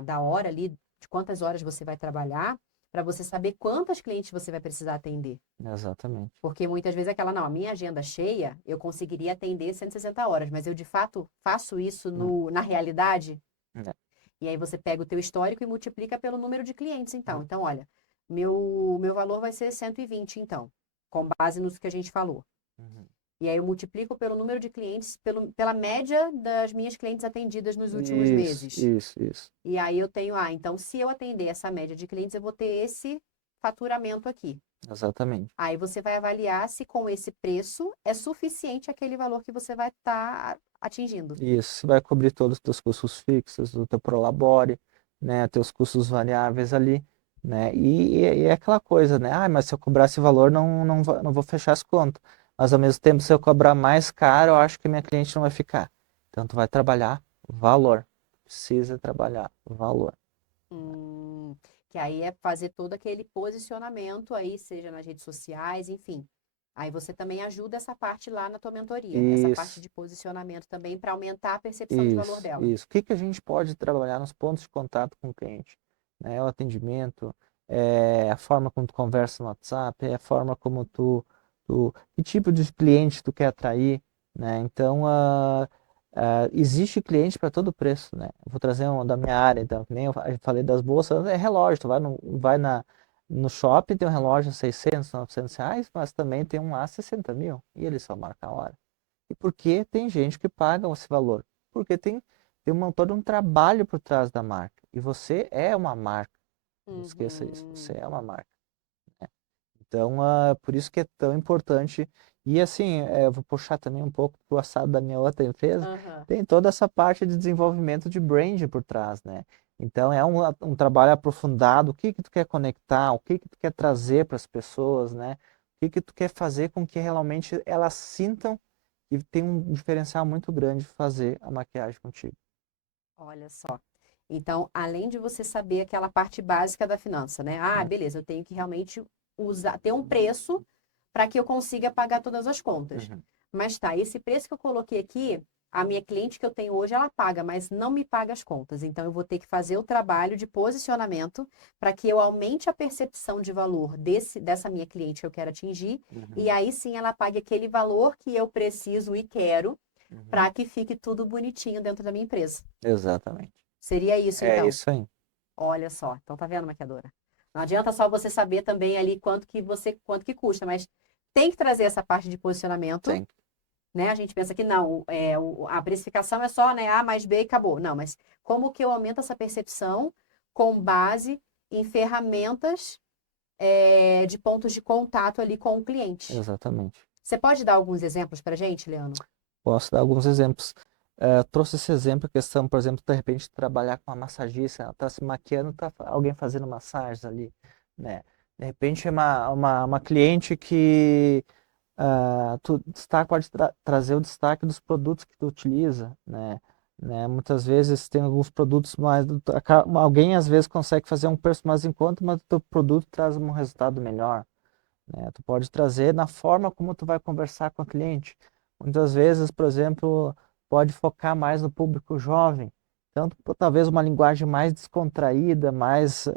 da hora ali, de quantas horas você vai trabalhar, para você saber quantos clientes você vai precisar atender. Exatamente. Porque muitas vezes é aquela, não, a minha agenda cheia, eu conseguiria atender 160 horas, mas eu de fato faço isso Hum, na realidade. é, E aí você pega o teu histórico e multiplica pelo número de clientes, então. hum, Então, olha, meu valor vai ser 120, então, com base no que a gente falou. uhum. E aí eu multiplico pelo número de clientes, pela média das minhas clientes atendidas nos últimos Isso, meses. isso, isso. E aí eu tenho, então, se eu atender essa média de clientes, eu vou ter esse faturamento aqui. Exatamente. Aí você vai avaliar se com esse preço é suficiente aquele valor que você vai estar atingindo. Isso, você vai cobrir todos os teus custos fixos, o teu prolabore, né, teus custos variáveis ali, né, e é aquela coisa, né, mas se eu cobrar esse valor, não vou fechar as contas, mas ao mesmo tempo, se eu cobrar mais caro, eu acho que minha cliente não vai ficar. Então, tu vai trabalhar valor, precisa trabalhar valor. Que aí é fazer todo aquele posicionamento aí, seja nas redes sociais, enfim. Aí você também ajuda essa parte lá na tua mentoria, essa parte Isso. de posicionamento também para aumentar a percepção de valor Isso, dela. isso. O que que a gente pode trabalhar nos pontos de contato com o cliente? Né? O atendimento, a forma como tu conversa no WhatsApp, a forma como que tipo de cliente tu quer atrair, né? Então, existe cliente para todo preço, né? Eu vou trazer um da minha área, então, que nem eu falei das bolsas, é relógio, tu no shopping, tem um relógio a 600, 900 reais, mas também tem um a 60 mil, e ele só marca a hora. E por que tem gente que paga esse valor? Porque tem todo um trabalho por trás da marca. E você é uma marca. Não esqueça isso. Você Uhum. é uma marca. Né? Então, por isso que é tão importante. E assim, eu vou puxar também um pouco do assado da minha outra empresa. Aham. Tem toda essa parte de desenvolvimento de brand por trás, né? Então, é um trabalho aprofundado. O que que tu quer conectar? O que que tu quer trazer para as pessoas, né? O que que tu quer fazer com que realmente elas sintam e tem um diferencial muito grande fazer a maquiagem contigo. Olha só. Então, além de você saber aquela parte básica da finança, né? Ah, Uhum. beleza, eu tenho que realmente ter um preço para que eu consiga pagar todas as contas. Uhum. Mas tá, esse preço que eu coloquei aqui, a minha cliente que eu tenho hoje, ela paga, mas não me paga as contas. Então, eu vou ter que fazer o trabalho de posicionamento para que eu aumente a percepção de valor dessa minha cliente que eu quero atingir. E Uhum. aí sim ela pague aquele valor que eu preciso e quero Uhum. para que fique tudo bonitinho dentro da minha empresa. Exatamente. Seria isso, É então. isso aí. Olha só. Então tá vendo, maquiadora? Não adianta só você saber também ali quanto que custa, mas tem que trazer essa parte de posicionamento, Tem. né? A gente pensa que não, a precificação é só, né, A mais B e acabou. Não, mas como que eu aumento essa percepção com base em ferramentas, de pontos de contato ali com o cliente? Exatamente. Você pode dar alguns exemplos para gente, Leandro? Posso dar alguns exemplos. Trouxe esse exemplo, a questão, por exemplo, de repente trabalhar com uma massagista, ela está se maquiando, tá alguém fazendo massagens ali, né? De repente é uma cliente que tu destaque, pode trazer o destaque dos produtos que tu utiliza, né? Muitas vezes tem alguns produtos mais, alguém às vezes consegue fazer um preço mais em conta, mas o teu produto traz um resultado melhor, né? Tu pode trazer na forma como tu vai conversar com a cliente. Muitas vezes, por exemplo, pode focar mais no público jovem. Então, talvez uma linguagem mais descontraída, mais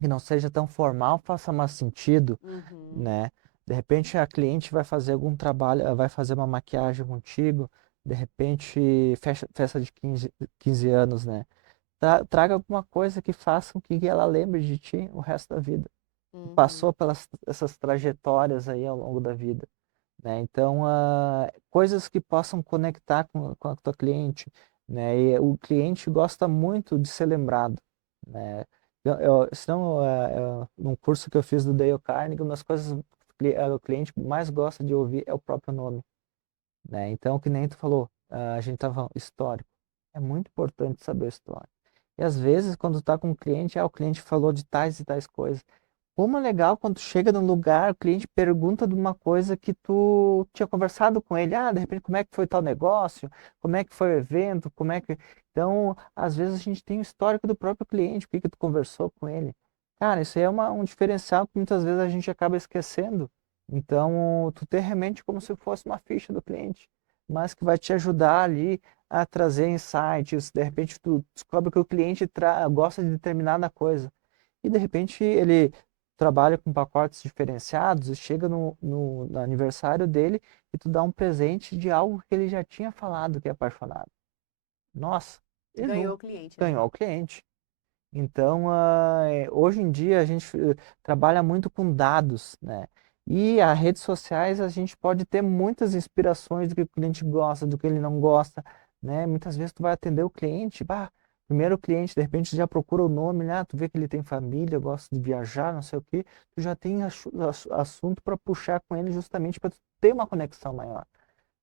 que não seja tão formal, faça mais sentido, Uhum. né? De repente a cliente vai fazer algum trabalho, vai fazer uma maquiagem contigo, de repente festa de 15 anos, né? Traga alguma coisa que faça com que ela lembre de ti o resto da vida. Uhum. Passou pelas essas trajetórias aí ao longo da vida, né? Então, coisas que possam conectar com a tua cliente, né? E o cliente gosta muito de ser lembrado, né? Senão, num curso que eu fiz do Dale Carnegie, uma das coisas que o cliente mais gosta de ouvir é o próprio nome, né? Então, que nem tu falou, a gente tava falando, histórico. É muito importante saber a história. E às vezes, quando tu tá com o cliente, o cliente falou de tais e tais coisas. Como é legal quando tu chega num lugar, o cliente pergunta de uma coisa que tu tinha conversado com ele. Ah, de repente, como é que foi tal negócio? Como é que foi o evento? Como é que... Então, às vezes a gente tem o histórico do próprio cliente, o que que tu conversou com ele. Cara, isso aí é um diferencial que muitas vezes a gente acaba esquecendo. Então, tu ter realmente como se fosse uma ficha do cliente, mas que vai te ajudar ali a trazer insights. De repente, tu descobre que o cliente gosta de determinada coisa. E de repente ele trabalha com pacotes diferenciados e chega no aniversário dele e tu dá um presente de algo que ele já tinha falado que é apaixonado. Nossa, ele Ganhou não o cliente, né? ganhou o cliente. Então, hoje em dia a gente trabalha muito com dados, né? E as redes sociais a gente pode ter muitas inspirações do que o cliente gosta, do que ele não gosta, né? Muitas vezes tu vai atender o cliente, bah, primeiro o cliente, de repente já procura o nome, né? Tu vê que ele tem família, gosta de viajar, não sei o quê, tu já tem assunto para puxar com ele justamente para ter uma conexão maior,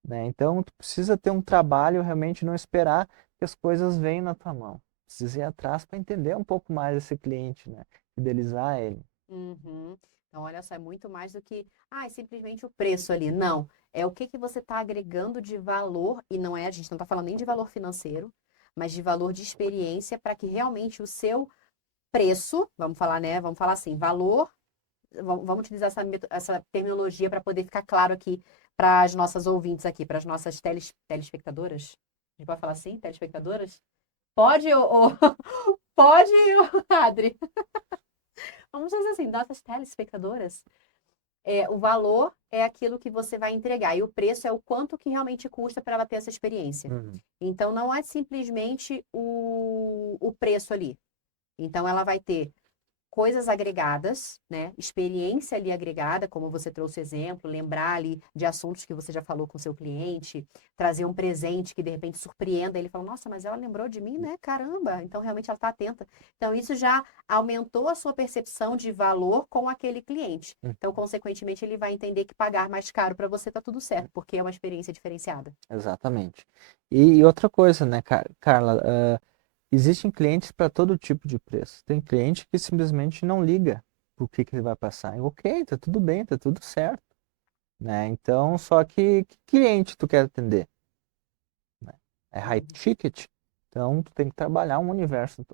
né? Então, tu precisa ter um trabalho, realmente não esperar que as coisas venham na tua mão. Precisa ir atrás para entender um pouco mais esse cliente, né? Fidelizar ele. Uhum. Então, olha só, é muito mais do que, é simplesmente o preço ali. Não. É o que que você está agregando de valor, e não é, a gente não está falando nem de valor financeiro, mas de valor de experiência para que realmente o seu preço, vamos falar, né? Vamos falar assim, valor, vamos utilizar essa terminologia para poder ficar claro aqui para as nossas ouvintes aqui, para as nossas telespectadoras. A gente pode falar assim, telespectadoras? Pode, pode, Adri? Vamos dizer assim, nossas telespectadoras. O valor é aquilo que você vai entregar e o preço é o quanto que realmente custa para ela ter essa experiência. Uhum. Então, não é simplesmente o preço ali. Então, ela vai ter coisas agregadas, né? Experiência ali agregada, como você trouxe exemplo, lembrar ali de assuntos que você já falou com seu cliente, trazer um presente que de repente surpreenda ele, fala, nossa, mas ela lembrou de mim, né? Caramba! Então realmente ela está atenta. Então isso já aumentou a sua percepção de valor com aquele cliente. Uhum. Então, consequentemente, ele vai entender que pagar mais caro para você tá tudo certo, porque é uma experiência diferenciada. Exatamente. E outra coisa, né, Carla? Existem clientes para todo tipo de preço. Tem cliente que simplesmente não liga o que que ele vai passar. E, ok, tá tudo bem, tá tudo certo, né? Então, só que cliente tu quer atender, né? É high Uhum. ticket. Então, tu tem que trabalhar um universo,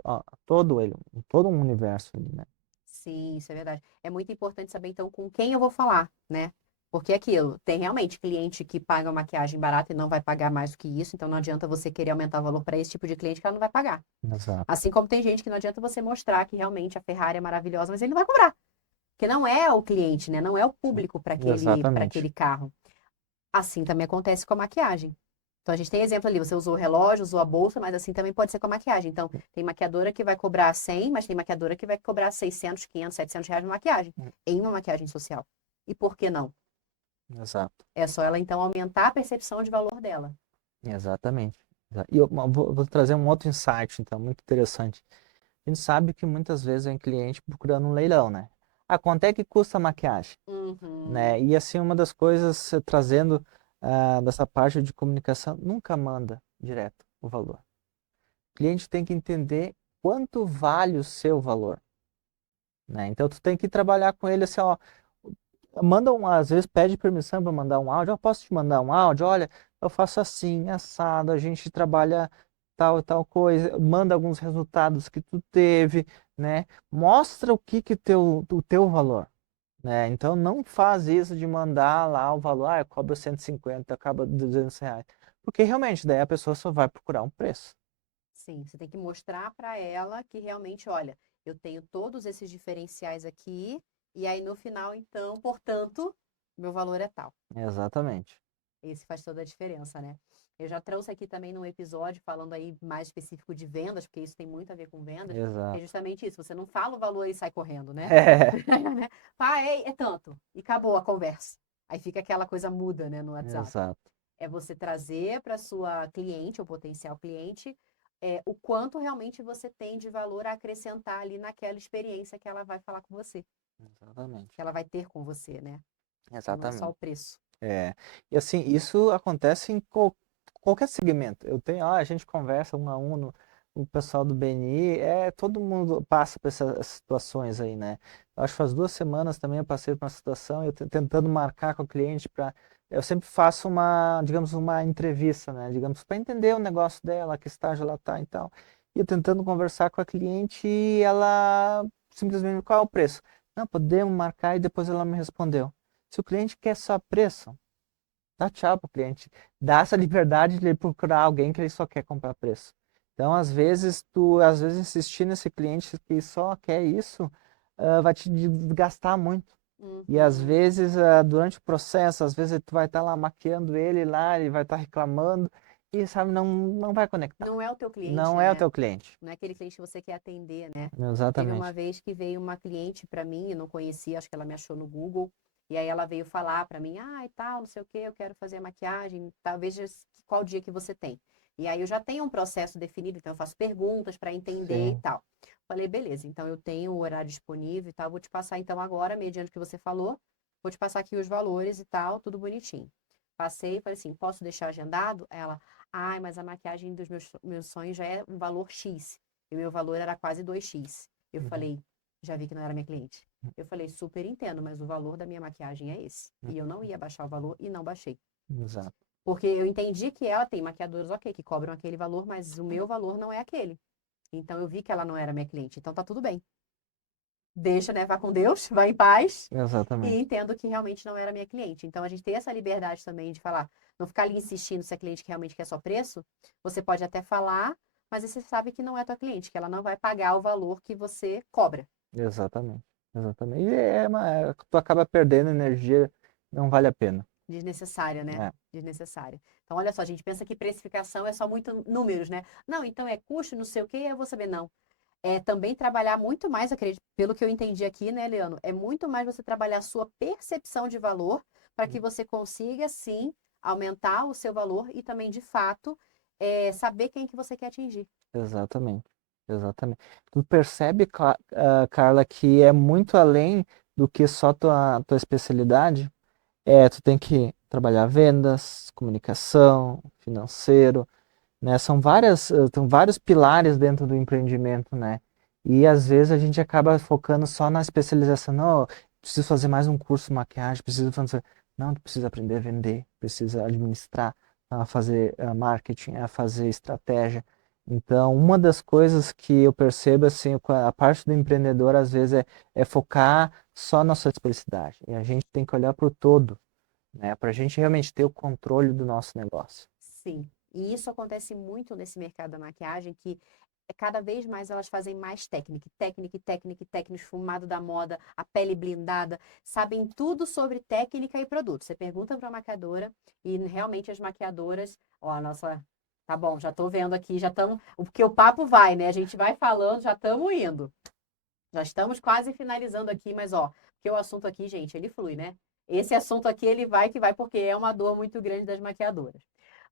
todo ele, todo um universo ali, né? Sim, isso é verdade. É muito importante saber, então, com quem eu vou falar, né? Porque é aquilo, tem realmente cliente que paga maquiagem barata e não vai pagar mais do que isso, então não adianta você querer aumentar o valor para esse tipo de cliente que ela não vai pagar. Exato. Assim como tem gente que não adianta você mostrar que realmente a Ferrari é maravilhosa, mas ele não vai comprar. Porque não é o cliente, né? Não é o público para Exatamente. aquele carro. Assim também acontece com a maquiagem. Então a gente tem exemplo ali, você usou o relógio, usou a bolsa, mas assim também pode ser com a maquiagem. Então, tem maquiadora que vai cobrar 100, mas tem maquiadora que vai cobrar 600, 500, 700 reais de maquiagem, em uma maquiagem social. E por que não? Exato. É só ela então aumentar a percepção de valor dela. Exatamente. E eu vou trazer um outro insight, então, muito interessante. A gente sabe que muitas vezes vem cliente procurando um leilão, né? Ah, quanto é que custa a maquiagem? Uhum. Né? E assim, uma das coisas, trazendo dessa parte de comunicação, nunca manda direto o valor. O cliente tem que entender quanto vale o seu valor, né? Então, tu tem que trabalhar com ele assim, ó, às vezes pede permissão para mandar um áudio, eu posso te mandar um áudio, olha, eu faço assim, assado, a gente trabalha tal e tal coisa, manda alguns resultados que tu teve, né? Mostra o teu valor, né? Então não faz isso de mandar lá o valor, eu cobro 150, acaba 200 reais, porque realmente daí a pessoa só vai procurar um preço. Sim, você tem que mostrar para ela que realmente, olha, eu tenho todos esses diferenciais aqui, e aí no final, então, portanto, meu valor é tal. Exatamente. Esse faz toda a diferença, né? Eu já trouxe aqui também num episódio falando aí mais específico de vendas, porque isso tem muito a ver com vendas, que é Exato. justamente isso, você não fala o valor e sai correndo, né? É, Ah, é tanto. E acabou a conversa. Aí fica aquela coisa muda, né, no WhatsApp. exato. É você trazer para sua cliente ou potencial cliente o quanto realmente você tem de valor a acrescentar ali naquela experiência que ela vai falar com você, Exatamente. que ela vai ter com você, né? Então não é só o Exatamente. preço. É, e assim, isso acontece em qualquer segmento. A gente conversa um a um o pessoal do BNI, todo mundo passa por essas situações aí, né? Eu acho que faz 2 semanas também eu passei por uma situação, eu tentando marcar com o cliente eu sempre faço digamos, uma entrevista, né? Digamos, para entender o negócio dela, que estágio ela tá e tal. E eu tentando conversar com a cliente e ela simplesmente, qual é o preço? Não, podemos marcar e depois ela me respondeu. Se o cliente quer só preço, dá tchau para o cliente. Dá essa liberdade de ele procurar alguém que ele só quer comprar preço. Então, às vezes insistir nesse cliente que só quer isso, vai te desgastar muito. E às Uhum. vezes, durante o processo, às vezes tu vai estar lá maquiando ele lá, ele vai estar reclamando e, sabe, não vai conectar. Não é o teu Não cliente, é o né? teu cliente. Não é aquele cliente que você quer atender, né? Teve uma Exatamente. vez que veio uma cliente para mim, eu não conhecia, acho que ela me achou no Google, e aí ela veio falar para mim, ah, e tal, não sei o quê, eu quero fazer a maquiagem, talvez qual dia que você tem. E aí eu já tenho um processo definido, então eu faço perguntas para entender e Sim. tal. Falei, beleza, então eu tenho o horário disponível e tal, vou te passar então agora, mediante o que você falou, vou te passar aqui os valores e tal, tudo bonitinho. Passei, falei assim, posso deixar agendado? Ela, ai, mas a maquiagem dos meus sonhos já é um valor X. E o meu valor era quase 2x. Eu Uhum. falei, já vi que não era minha cliente. Eu falei, super entendo, mas o valor da minha maquiagem é esse. E eu não ia baixar o valor e não baixei. Exato. Porque eu entendi que ela tem maquiadoras, ok, que cobram aquele valor, mas o meu valor não é aquele. Então eu vi que ela não era minha cliente. Então tá tudo bem. Deixa, né? Vá com Deus, vá em paz. E Exatamente. entendo que realmente não era minha cliente. Então a gente tem essa liberdade também de falar, não ficar ali insistindo se a cliente realmente quer só preço. Você pode até falar, mas você sabe que não é tua cliente, que ela não vai pagar o valor que você cobra. Exatamente. Exatamente. Tu acaba perdendo energia, não vale a pena. Desnecessária, né? É, Desnecessária. Então, olha só, a gente pensa que precificação é só muito números, né? Não, então é custo, não sei o quê, eu vou saber. Não. É também trabalhar muito mais, acredito, pelo que eu entendi aqui, né, Leandro? É muito mais você trabalhar a sua percepção de valor para que você consiga, sim, aumentar o seu valor e também, de fato, saber quem que você quer atingir. exatamente. Exatamente. Tu percebe, Carla, que é muito além do que só tua especialidade? Tu tem que trabalhar vendas, comunicação, financeiro, né? São vários pilares dentro do empreendimento, né? E às vezes a gente acaba focando só na especialização. Não, preciso fazer mais um curso de maquiagem, preciso fazer. Não, tu precisa aprender a vender, precisa administrar, a fazer marketing, a fazer estratégia. Então, uma das coisas que eu percebo, assim, a parte do empreendedor, às vezes, é focar só na sua simplicidade. E a gente tem que olhar para o todo, né? Para a gente realmente ter o controle do nosso negócio. Sim. E isso acontece muito nesse mercado da maquiagem, que cada vez mais elas fazem mais técnica, esfumado da moda, a pele blindada, sabem tudo sobre técnica e produto. Você pergunta para a maquiadora e realmente as maquiadoras, ó, a nossa, tá bom, já tô vendo aqui, já estamos, porque o papo vai, né? A gente vai falando, já estamos indo. Já estamos quase finalizando aqui, mas ó, porque o assunto aqui, gente, ele flui, né? Esse assunto aqui ele vai que vai porque é uma dor muito grande das maquiadoras.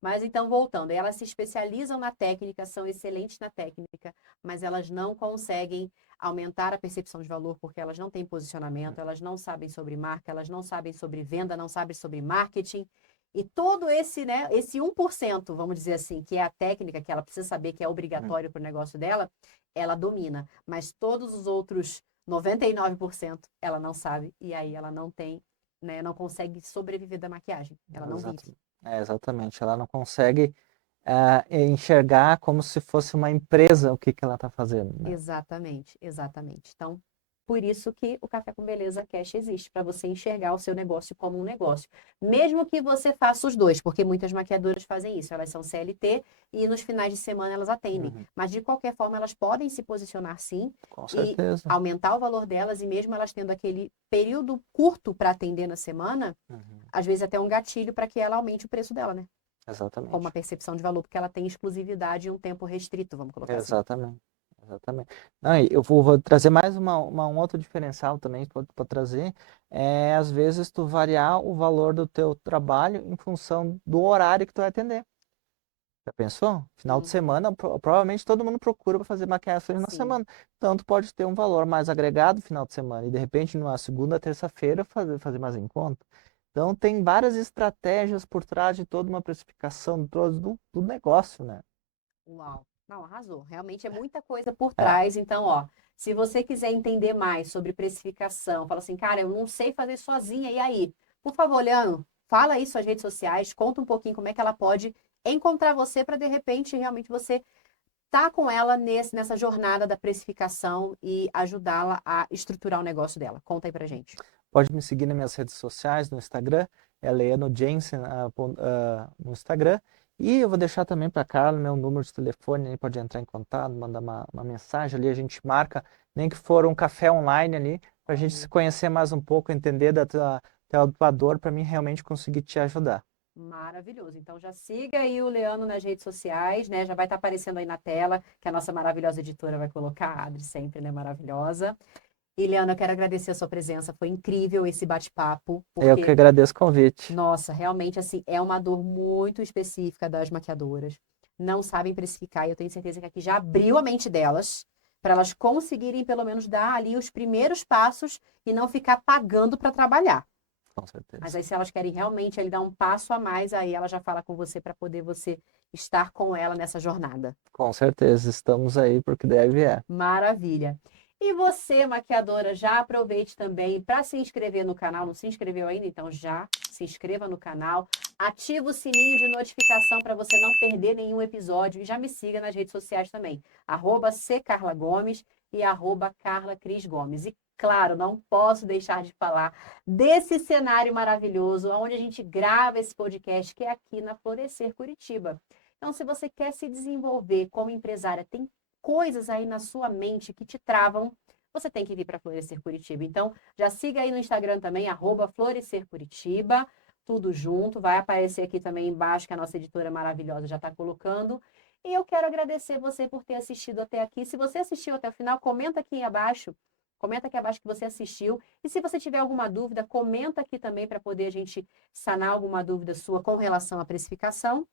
Mas então, voltando, elas se especializam na técnica, são excelentes na técnica, mas elas não conseguem aumentar a percepção de valor porque elas não têm posicionamento, elas não sabem sobre marca, elas não sabem sobre venda, não sabem sobre marketing. E todo esse, né, esse 1%, vamos dizer assim, que é a técnica que ela precisa saber que é obrigatório para o negócio dela, ela domina. Mas todos os outros 99% ela não sabe e aí ela não tem, né, não consegue sobreviver da maquiagem. Ela não vive. Exatamente. Ela não consegue enxergar como se fosse uma empresa o que que ela está fazendo, né? Exatamente, exatamente. Então, por isso que o Café com Beleza Cash existe, para você enxergar o seu negócio como um negócio. Mesmo que você faça os dois, porque muitas maquiadoras fazem isso, elas são CLT e nos finais de semana elas atendem. Uhum. Mas de qualquer forma, elas podem se posicionar sim Com e certeza. aumentar o valor delas, e mesmo elas tendo aquele período curto para atender na semana, Uhum. às vezes até um gatilho para que ela aumente o preço dela, né? Com uma Exatamente. percepção de valor, porque ela tem exclusividade e um tempo restrito, vamos colocar assim. Exatamente. Exatamente. Não, e eu vou trazer mais um outro diferencial também para trazer. Às vezes, tu variar o valor do teu trabalho em função do horário que tu vai atender. Já pensou? Final de Uhum. semana, provavelmente todo mundo procura para fazer maquiagem na Sim. semana. Então, tu pode ter um valor mais agregado no final de semana e, de repente, numa segunda, terça-feira, fazer mais em conta. Então, tem várias estratégias por trás de toda uma precificação do negócio, né? Uau. Não, arrasou. Realmente é muita coisa por É, trás. Então, ó, se você quiser entender mais sobre precificação, fala assim, cara, eu não sei fazer sozinha, e aí? Por favor, Leandro, fala aí suas redes sociais, conta um pouquinho como é que ela pode encontrar você para, de repente, realmente você tá com ela nessa jornada da precificação e ajudá-la a estruturar o negócio dela. Conta aí pra gente. pode me seguir nas minhas redes sociais, no Instagram, é Leano Jensen, no Instagram. E eu vou deixar também para a Carla meu número de telefone, aí pode entrar em contato, mandar uma mensagem ali, a gente marca, nem que for um café online ali, para a gente se conhecer mais um pouco, entender tua dor, para mim realmente conseguir te ajudar. Maravilhoso. Então já siga aí o Leandro nas redes sociais, né? Já vai estar aparecendo aí na tela, que a nossa maravilhosa editora vai colocar, a Adri sempre, né? Maravilhosa. E, Leandro, eu quero agradecer a sua presença. Foi incrível esse bate-papo, Eu que porque, agradeço o convite. nossa, realmente, assim, é uma dor muito específica das maquiadoras. Não sabem precificar, e eu tenho certeza que aqui já abriu a mente delas, para elas conseguirem, pelo menos, dar ali os primeiros passos e não ficar pagando para trabalhar. Com Mas certeza. aí, se elas querem realmente ele dar um passo a mais, aí ela já fala com você para poder você estar com ela nessa jornada. Com certeza, estamos aí porque deve é. Maravilha. E você, maquiadora, já aproveite também para se inscrever no canal. Não se inscreveu ainda? Então já se inscreva no canal. Ativa o sininho de notificação para você não perder nenhum episódio. E já me siga nas redes sociais também. @ccarlagomes e @carlacrisgomes. E claro, não posso deixar de falar desse cenário maravilhoso onde a gente grava esse podcast, que é aqui na Florescer Curitiba. Então, se você quer se desenvolver como empresária, tem coisas aí na sua mente que te travam, você tem que vir para Florescer Curitiba. Então, já siga aí no Instagram também, @Florescer Curitiba, tudo junto. Vai aparecer aqui também embaixo, que a nossa editora maravilhosa já está colocando. E eu quero agradecer você por ter assistido até aqui. Se você assistiu até o final, comenta aqui abaixo. Comenta aqui abaixo que você assistiu. E se você tiver alguma dúvida, comenta aqui também para poder a gente sanar alguma dúvida sua com relação à precificação.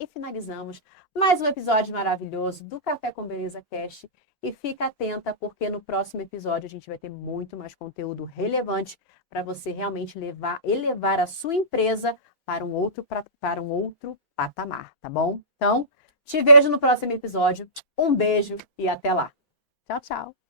E finalizamos mais um episódio maravilhoso do Café com Beleza Cast. E fica atenta, porque no próximo episódio a gente vai ter muito mais conteúdo relevante para você realmente elevar a sua empresa para um outro patamar, tá bom? Então, te vejo no próximo episódio. Um beijo e até lá. Tchau, tchau.